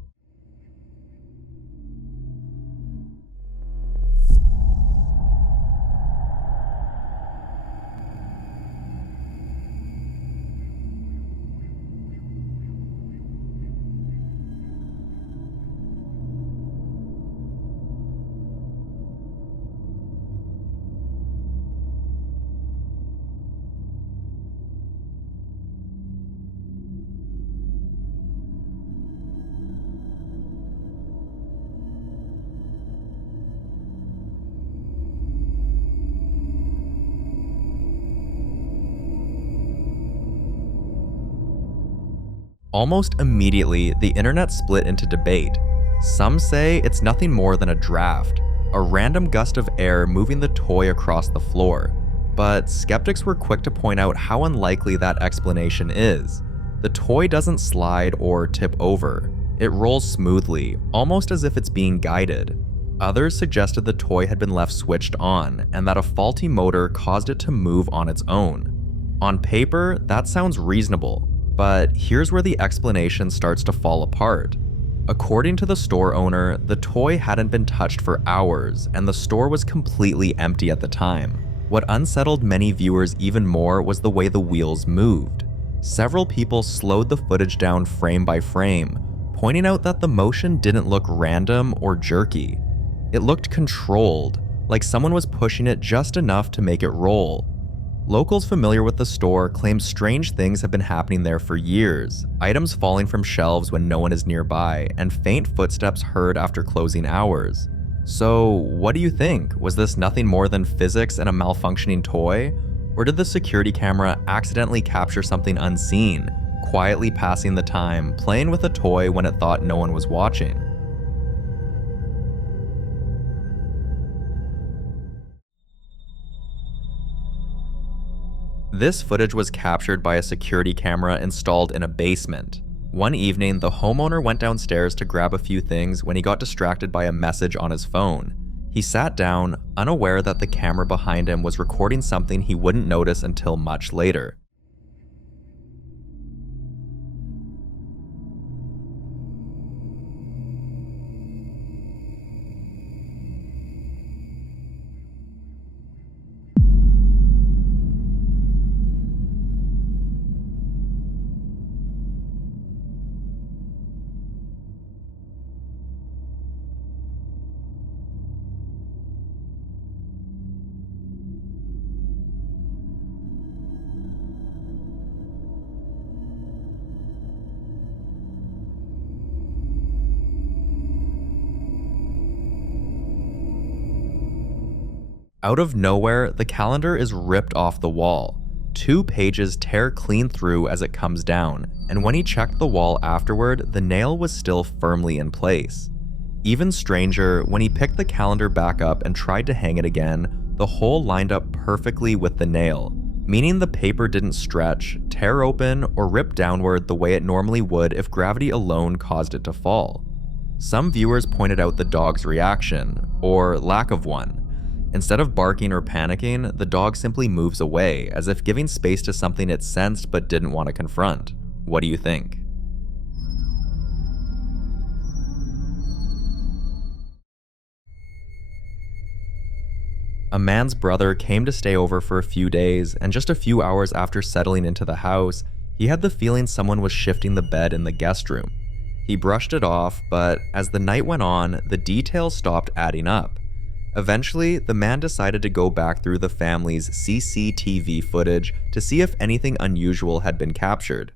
Almost immediately, the internet split into debate. Some say it's nothing more than a draft, a random gust of air moving the toy across the floor. But skeptics were quick to point out how unlikely that explanation is. The toy doesn't slide or tip over. It rolls smoothly, almost as if it's being guided. Others suggested the toy had been left switched on, and that a faulty motor caused it to move on its own. On paper, that sounds reasonable. But here's where the explanation starts to fall apart. According to the store owner, the toy hadn't been touched for hours, and the store was completely empty at the time. What unsettled many viewers even more was the way the wheels moved. Several people slowed the footage down frame by frame, pointing out that the motion didn't look random or jerky. It looked controlled, like someone was pushing it just enough to make it roll. Locals familiar with the store claim strange things have been happening there for years, items falling from shelves when no one is nearby, and faint footsteps heard after closing hours. So, what do you think? Was this nothing more than physics and a malfunctioning toy? Or did the security camera accidentally capture something unseen, quietly passing the time, playing with a toy when it thought no one was watching? This footage was captured by a security camera installed in a basement. One evening, the homeowner went downstairs to grab a few things when he got distracted by a message on his phone. He sat down, unaware that the camera behind him was recording something he wouldn't notice until much later. Out of nowhere, the calendar is ripped off the wall. 2 pages tear clean through as it comes down, and when he checked the wall afterward, the nail was still firmly in place. Even stranger, when he picked the calendar back up and tried to hang it again, the hole lined up perfectly with the nail, meaning the paper didn't stretch, tear open, or rip downward the way it normally would if gravity alone caused it to fall. Some viewers pointed out the dog's reaction, or lack of one. Instead of barking or panicking, the dog simply moves away, as if giving space to something it sensed but didn't want to confront. What do you think? A man's brother came to stay over for a few days, and just a few hours after settling into the house, he had the feeling someone was shifting the bed in the guest room. He brushed it off, but as the night went on, the details stopped adding up. Eventually, the man decided to go back through the family's CCTV footage to see if anything unusual had been captured.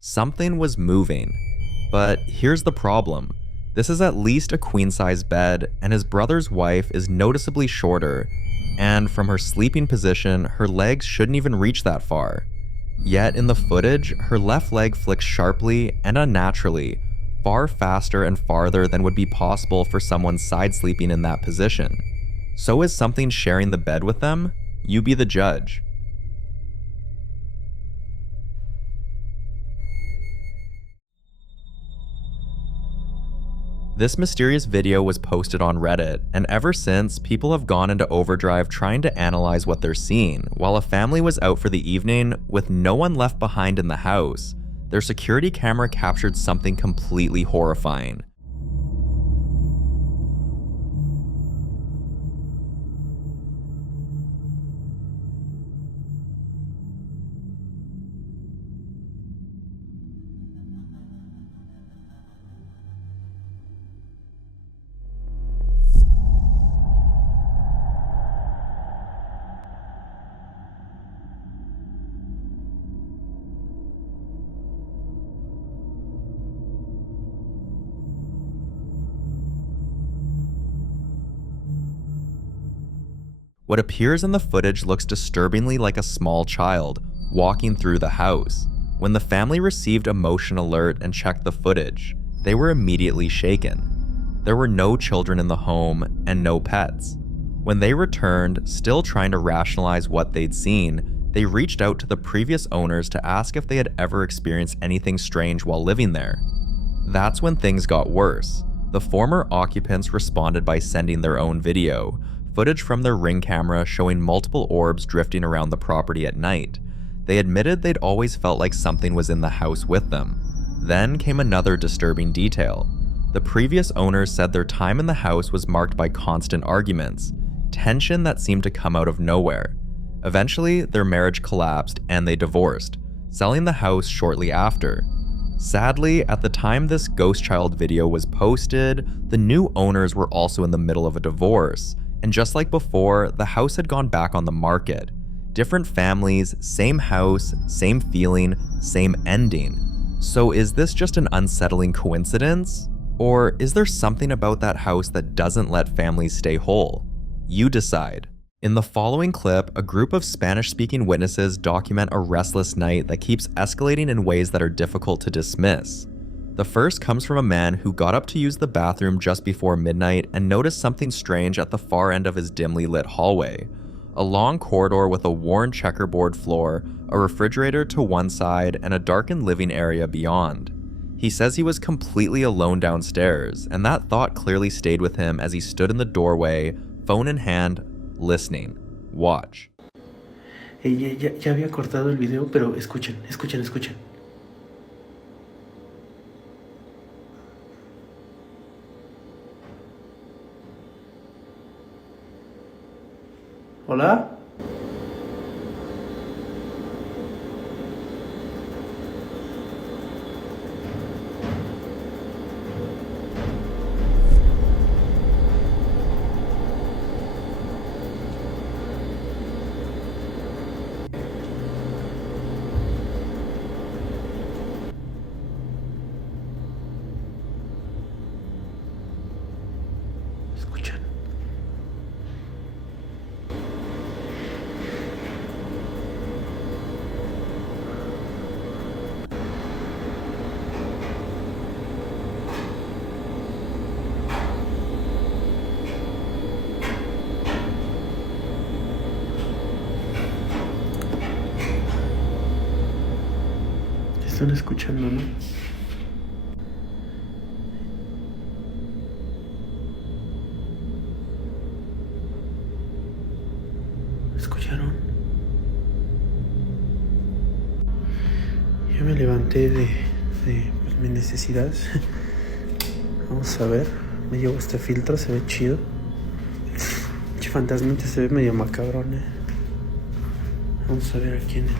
Something was moving. But here's the problem. This is at least a queen-size bed, and his brother's wife is noticeably shorter, and from her sleeping position, her legs shouldn't even reach that far. Yet in the footage, her left leg flicks sharply and unnaturally, far faster and farther than would be possible for someone side sleeping in that position. So is something sharing the bed with them? You be the judge. This mysterious video was posted on Reddit, and ever since, people have gone into overdrive trying to analyze what they're seeing. While a family was out for the evening, with no one left behind in the house, their security camera captured something completely horrifying. What appears in the footage looks disturbingly like a small child walking through the house. When the family received a motion alert and checked the footage, they were immediately shaken. There were no children in the home and no pets. When they returned, still trying to rationalize what they'd seen, they reached out to the previous owners to ask if they had ever experienced anything strange while living there. That's when things got worse. The former occupants responded by sending their own video, footage from their Ring camera showing multiple orbs drifting around the property at night. They admitted they'd always felt like something was in the house with them. Then came another disturbing detail. The previous owners said their time in the house was marked by constant arguments, tension that seemed to come out of nowhere. Eventually, their marriage collapsed and they divorced, selling the house shortly after. Sadly, at the time this ghost child video was posted, the new owners were also in the middle of a divorce. And just like before, the house had gone back on the market. Different families, same house, same feeling, same ending. So is this just an unsettling coincidence? Or is there something about that house that doesn't let families stay whole? You decide. In the following clip, a group of Spanish-speaking witnesses document a restless night that keeps escalating in ways that are difficult to dismiss. The first comes from a man who got up to use the bathroom just before midnight and noticed something strange at the far end of his dimly lit hallway. A long corridor with a worn checkerboard floor, a refrigerator to one side, and a darkened living area beyond. He says he was completely alone downstairs, and that thought clearly stayed with him as he stood in the doorway, phone in hand, listening. Watch. Ya había cortado el video, pero escuchen. ¿Hola? Están escuchando, ¿no? ¿Escucharon? Yo me levanté de pues, mis necesidades. Vamos a ver. Me llevo este filtro, se ve chido. Che fantasmita se ve medio macabrón, Vamos a ver aquí en el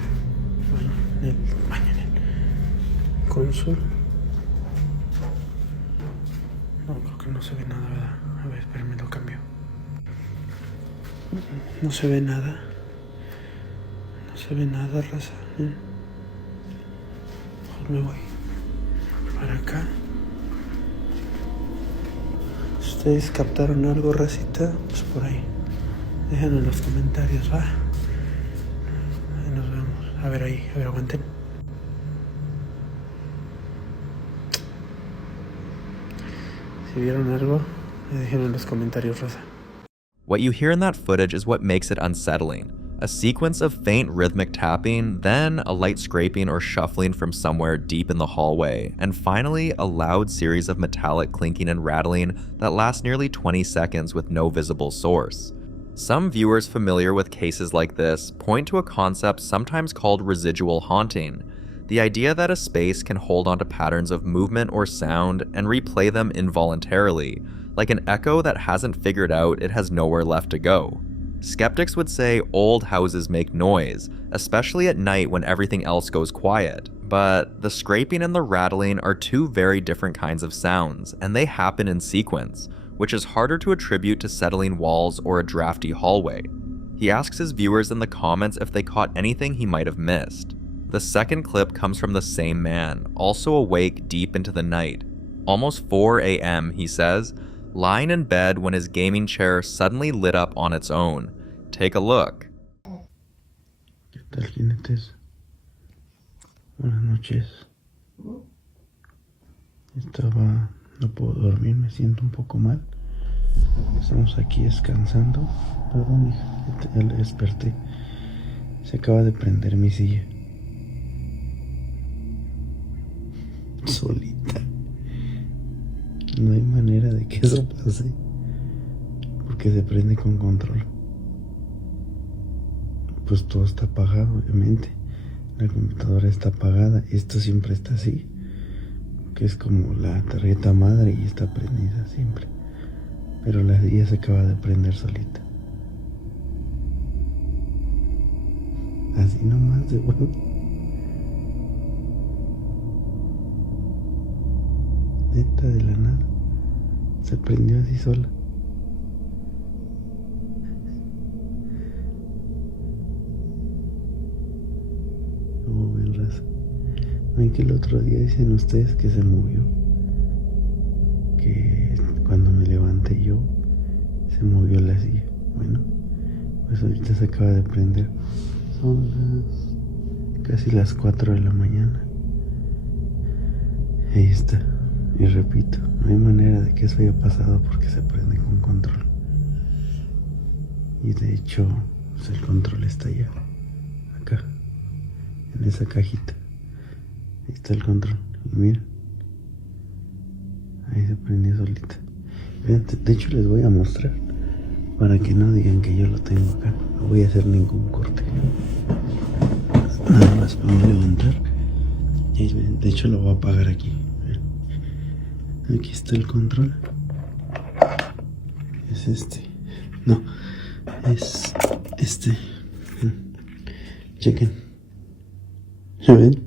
baño, en el console. No, creo que no se ve nada, ¿verdad? A ver, espérame, lo cambio. No se ve nada. No se ve nada, raza. Mejor me voy para acá. Si ustedes captaron algo, racita, pues por ahí. Déjenlo en los comentarios, va. Ahí nos vemos. A ver ahí, a ver, aguanten. Si vieron algo, déjenlo en los comentarios, raza. What you hear in that footage is what makes it unsettling. A sequence of faint rhythmic tapping, then a light scraping or shuffling from somewhere deep in the hallway, and finally a loud series of metallic clinking and rattling that lasts nearly 20 seconds with no visible source. Some viewers familiar with cases like this point to a concept sometimes called residual haunting, the idea that a space can hold onto patterns of movement or sound and replay them involuntarily, like an echo that hasn't figured out it has nowhere left to go. Skeptics would say old houses make noise, especially at night when everything else goes quiet, but the scraping and the rattling are two very different kinds of sounds, and they happen in sequence, which is harder to attribute to settling walls or a drafty hallway. He asks his viewers in the comments if they caught anything he might have missed. The second clip comes from the same man, also awake deep into the night. Almost 4 a.m., he says, lying in bed when his gaming chair suddenly lit up on its own. Take a look. ¿Qué tal, jinetes? Buenas noches. No puedo dormir, me siento un poco mal. Estamos aquí descansando. Perdón, hija, ya le desperté. Se acaba de prender mi silla. Solita. No hay manera de que eso pase, porque se prende con control. Pues todo está apagado, obviamente. La computadora está apagada. Esto siempre está así, que es como la tarjeta madre y está prendida siempre. Pero la silla se acaba de prender solita. Así nomás de bueno. Neta, de la nada. Se prendió así sola. Como ven, raza. Ven que el otro día dicen ustedes que se movió. Que cuando me levanté yo, se movió la silla. Bueno, pues ahorita se acaba de prender. Son casi las 4 de la mañana. Ahí está. Y repito, no hay manera de que eso haya pasado porque se prende con control. Y de hecho, pues el control está allá, acá, en esa cajita. Ahí está el control. Y mira, ahí se prendió solita. De hecho, les voy a mostrar para que no digan que yo lo tengo acá. No voy a hacer ningún corte. Nada más me voy a levantar. Y de hecho, lo voy a apagar aquí. Aquí está el control. Es este. No, es este. Chequen. ¿Ya ven?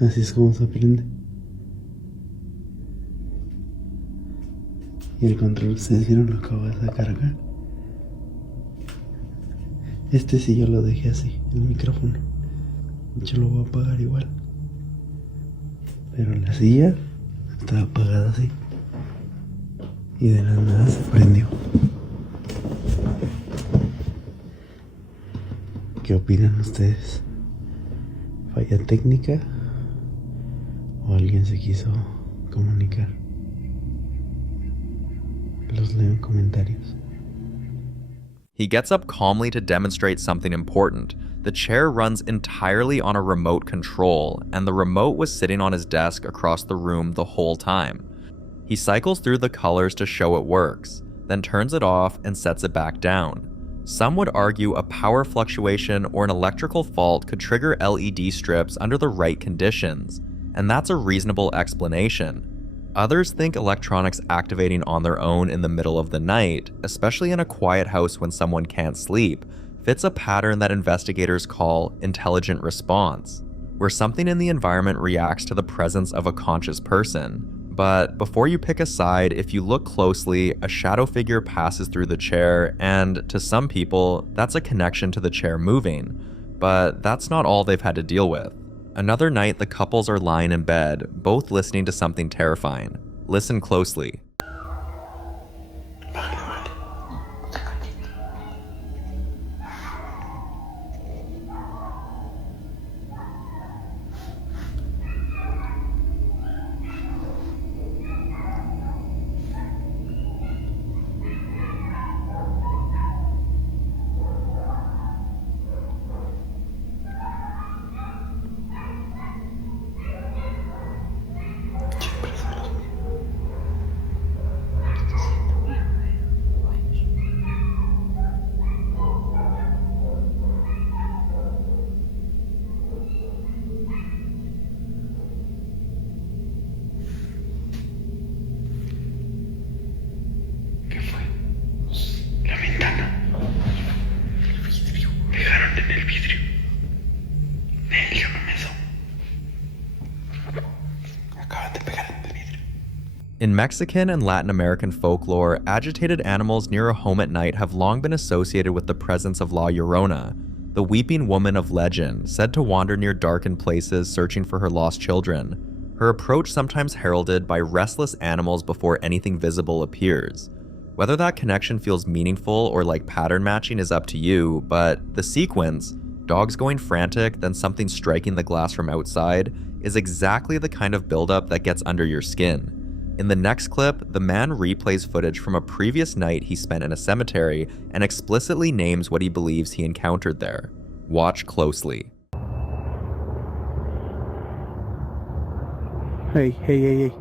Así es como se prende. Y el control, ¿ustedes vieron lo que acabo de sacar acá? Este sí yo lo dejé así, el micrófono. Yo lo voy a apagar igual. Pero la silla estaba apagada así. Y de la nada se prendió. ¿Qué opinan ustedes? ¿Falla técnica? ¿O alguien se quiso comunicar? Los leo en comentarios. He gets up calmly to demonstrate something important, The chair runs entirely on a remote control, and the remote was sitting on his desk across the room the whole time. He cycles through the colors to show it works, then turns it off and sets it back down. Some would argue a power fluctuation or an electrical fault could trigger LED strips under the right conditions, and that's a reasonable explanation. Others think electronics activating on their own in the middle of the night, especially in a quiet house when someone can't sleep, fits a pattern that investigators call intelligent response, where something in the environment reacts to the presence of a conscious person. But before you pick a side, if you look closely, a shadow figure passes through the chair, and to some people, that's a connection to the chair moving. But that's not all they've had to deal with. Another night, the couples are lying in bed, both listening to something terrifying. Listen closely. In Mexican and Latin American folklore, agitated animals near a home at night have long been associated with the presence of La Llorona, the weeping woman of legend, said to wander near darkened places searching for her lost children. Her approach sometimes heralded by restless animals before anything visible appears. Whether that connection feels meaningful or like pattern matching is up to you, but the sequence, dogs going frantic, then something striking the glass from outside, is exactly the kind of buildup that gets under your skin. In the next clip, the man replays footage from a previous night he spent in a cemetery and explicitly names what he believes he encountered there. Watch closely. Hey. Hey.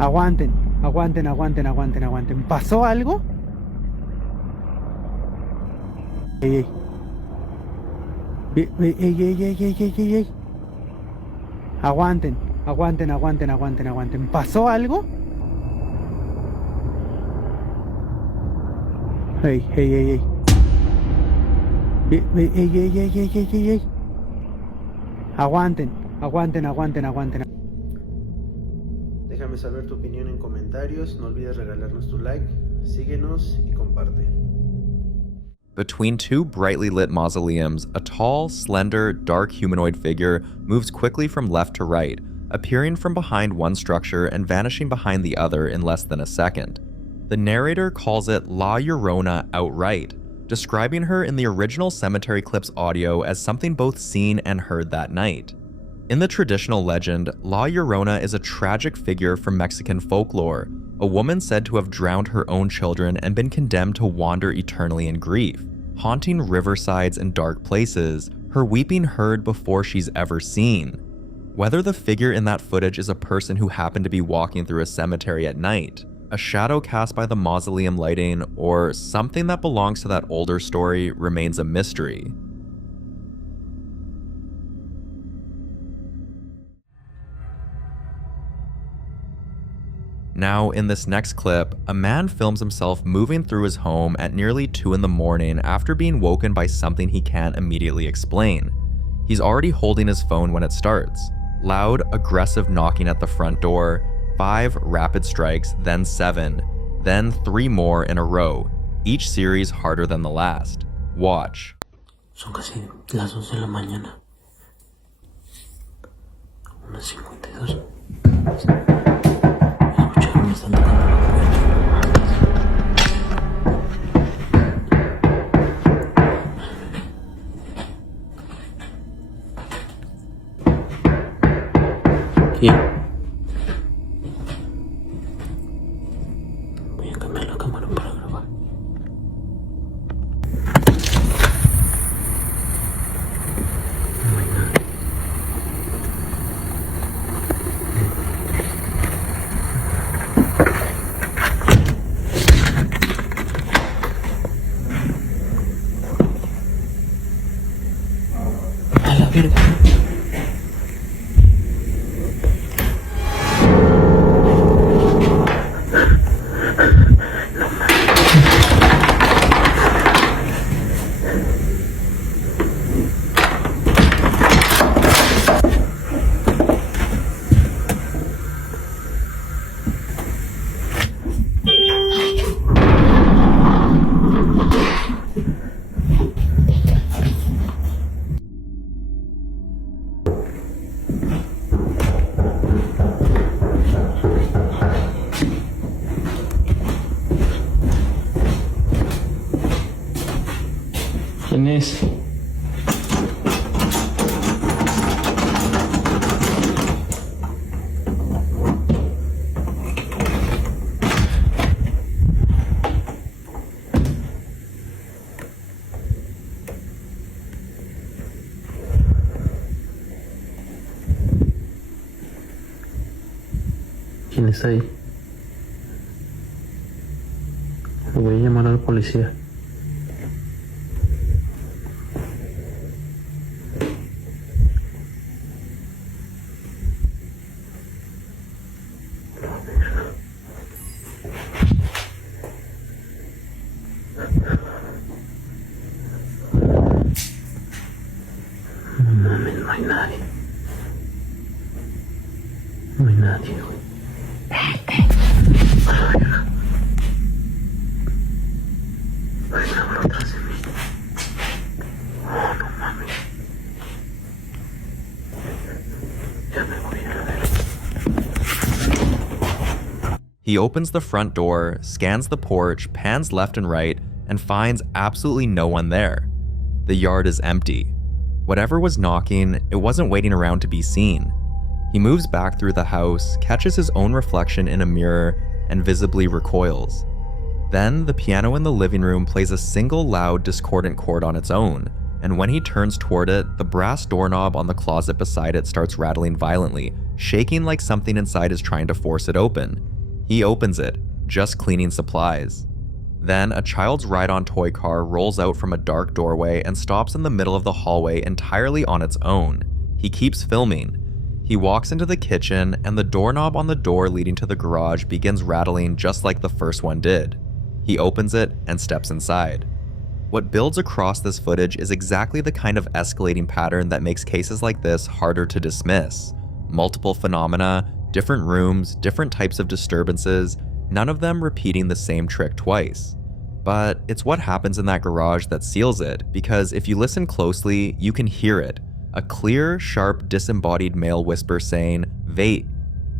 Aguanten. ¿Pasó algo? Hey. Aguanten. ¿Pasó algo? Hey. Aguanten. Déjame saber tu opinión en comentarios, no olvides regalarnos tu like, síguenos y comparte. Between two brightly lit mausoleums, a tall, slender, dark humanoid figure moves quickly from left to right, appearing from behind one structure and vanishing behind the other in less than a second. The narrator calls it La Llorona outright, describing her in the original cemetery clip's audio as something both seen and heard that night. In the traditional legend, La Llorona is a tragic figure from Mexican folklore, a woman said to have drowned her own children and been condemned to wander eternally in grief, haunting riversides and dark places, her weeping heard before she's ever seen. Whether the figure in that footage is a person who happened to be walking through a cemetery at night, a shadow cast by the mausoleum lighting, or something that belongs to that older story remains a mystery. Now, in this next clip, a man films himself moving through his home at nearly 2 in the morning after being woken by something he can't immediately explain. He's already holding his phone when it starts. Loud, aggressive knocking at the front door, 5 rapid strikes, then 7, then 3 more in a row, each series harder than the last. Watch. Son casi las 11 de la mañana. 1:52. Escucharon, me están tocando la puerta. ¿Quién? Voy a cambiar la cámara para grabar. ¿Quién es? ¿Quién está ahí? Voy a llamar a la policía. No mames, no hay nadie. No hay nadie, güey. Ay, cabrón, atrás de mí. Oh, no mames. Ya me voy a ver. He opens the front door, scans the porch, pans left and right, and finds absolutely no one there. The yard is empty. Whatever was knocking, it wasn't waiting around to be seen. He moves back through the house, catches his own reflection in a mirror, and visibly recoils. Then, the piano in the living room plays a single loud, discordant chord on its own, and when he turns toward it, the brass doorknob on the closet beside it starts rattling violently, shaking like something inside is trying to force it open. He opens it, just cleaning supplies. Then, a child's ride-on toy car rolls out from a dark doorway and stops in the middle of the hallway entirely on its own. He keeps filming. He walks into the kitchen, and the doorknob on the door leading to the garage begins rattling just like the first one did. He opens it and steps inside. What builds across this footage is exactly the kind of escalating pattern that makes cases like this harder to dismiss. Multiple phenomena, different rooms, different types of disturbances, none of them repeating the same trick twice. But it's what happens in that garage that seals it, because if you listen closely, you can hear it. A clear, sharp, disembodied male whisper saying, "Vait,"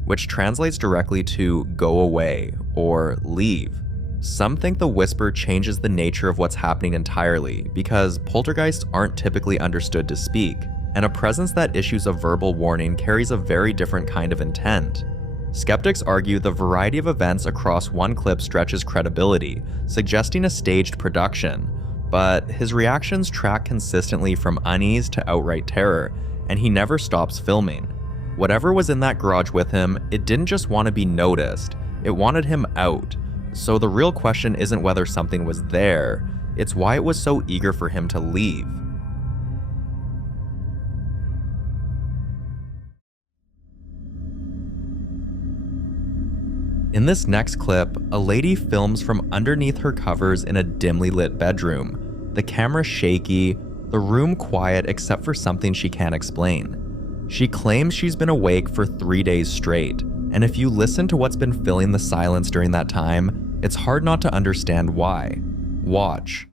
which translates directly to "go away" or "leave." Some think the whisper changes the nature of what's happening entirely, because poltergeists aren't typically understood to speak, and a presence that issues a verbal warning carries a very different kind of intent. Skeptics argue the variety of events across one clip stretches credibility, suggesting a staged production, but his reactions track consistently from unease to outright terror, and he never stops filming. Whatever was in that garage with him, it didn't just want to be noticed, it wanted him out. So the real question isn't whether something was there, it's why it was so eager for him to leave. In this next clip, a lady films from underneath her covers in a dimly lit bedroom. The camera shaky, the room quiet except for something she can't explain. She claims she's been awake for 3 days straight, and if you listen to what's been filling the silence during that time, it's hard not to understand why. Watch.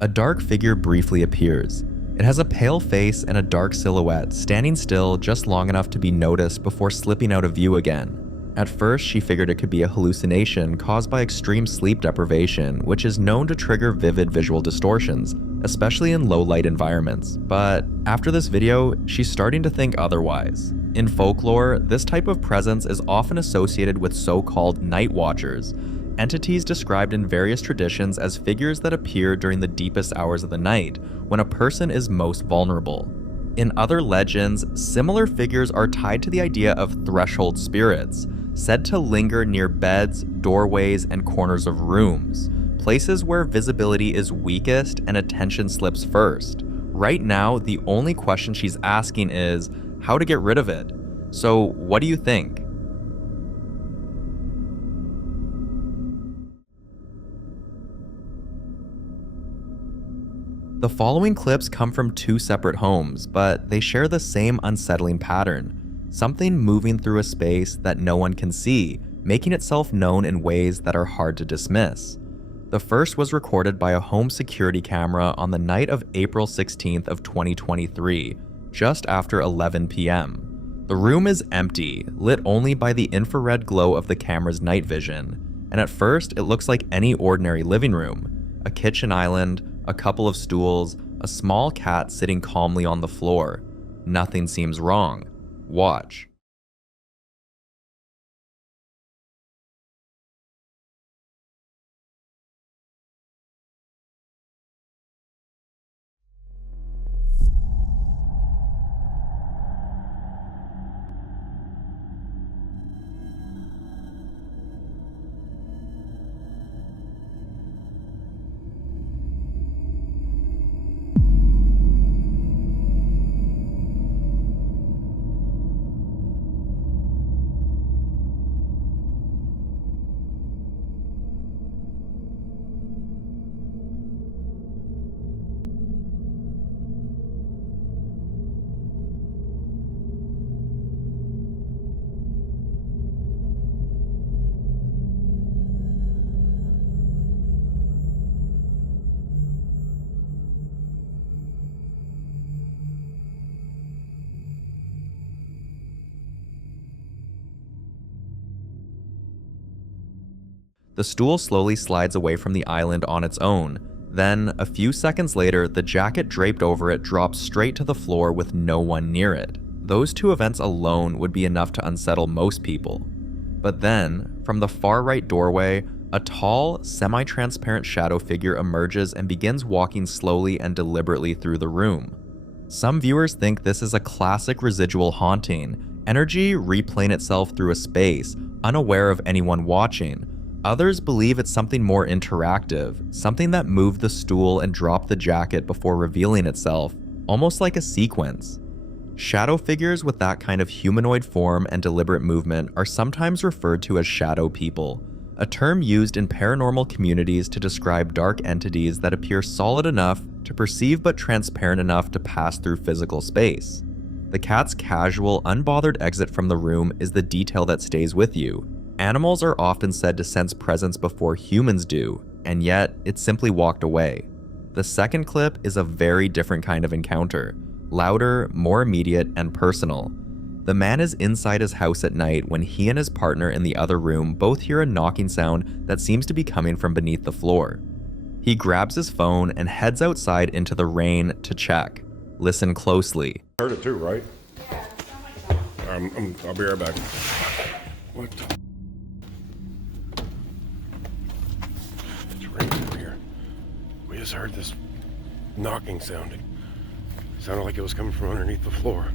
A dark figure briefly appears. It has a pale face and a dark silhouette, standing still just long enough to be noticed before slipping out of view again. At first, she figured it could be a hallucination caused by extreme sleep deprivation, which is known to trigger vivid visual distortions, especially in low-light environments. But after this video, she's starting to think otherwise. In folklore, this type of presence is often associated with so-called night watchers, entities described in various traditions as figures that appear during the deepest hours of the night, when a person is most vulnerable. In other legends, similar figures are tied to the idea of threshold spirits, said to linger near beds, doorways, and corners of rooms, places where visibility is weakest and attention slips first. Right now, the only question she's asking is how to get rid of it. So, what do you think? The following clips come from two separate homes, but they share the same unsettling pattern. Something moving through a space that no one can see, making itself known in ways that are hard to dismiss. The first was recorded by a home security camera on the night of April 16th of 2023, just after 11 p.m. The room is empty, lit only by the infrared glow of the camera's night vision, and at first it looks like any ordinary living room. A kitchen island, a couple of stools, a small cat sitting calmly on the floor. Nothing seems wrong. Watch. The stool slowly slides away from the island on its own. Then, a few seconds later, the jacket draped over it drops straight to the floor with no one near it. Those two events alone would be enough to unsettle most people. But then, from the far right doorway, a tall, semi-transparent shadow figure emerges and begins walking slowly and deliberately through the room. Some viewers think this is a classic residual haunting, energy replaying itself through a space, unaware of anyone watching. Others believe it's something more interactive, something that moved the stool and dropped the jacket before revealing itself, almost like a sequence. Shadow figures with that kind of humanoid form and deliberate movement are sometimes referred to as shadow people, a term used in paranormal communities to describe dark entities that appear solid enough to perceive but transparent enough to pass through physical space. The cat's casual, unbothered exit from the room is the detail that stays with you. Animals are often said to sense presence before humans do, and yet it simply walked away. The second clip is a very different kind of encounter, louder, more immediate, and personal. The man is inside his house at night when he and his partner in the other room both hear a knocking sound that seems to be coming from beneath the floor. He grabs his phone and heads outside into the rain to check. Listen closely. Heard it too, right? Yeah. I'll be right back. What the? It's raining over here. We just heard this knocking sounding. It sounded like it was coming from underneath the floor.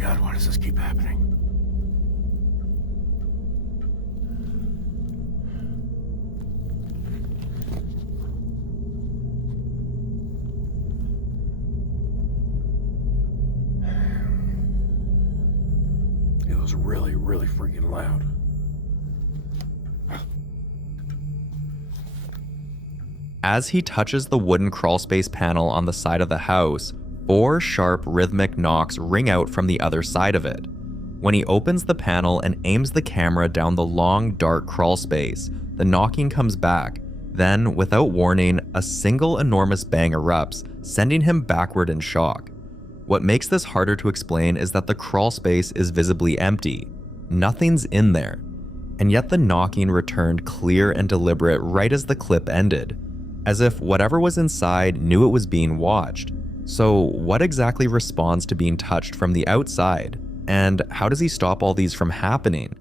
God, why does this keep happening? It was really, really freaking loud. As he touches the wooden crawlspace panel on the side of the house, 4 sharp, rhythmic knocks ring out from the other side of it. When he opens the panel and aims the camera down the long, dark crawlspace, the knocking comes back. Then, without warning, a single enormous bang erupts, sending him backward in shock. What makes this harder to explain is that the crawlspace is visibly empty. Nothing's in there. And yet the knocking returned clear and deliberate right as the clip ended, as if whatever was inside knew it was being watched. So what exactly responds to being touched from the outside? And how does he stop all these from happening?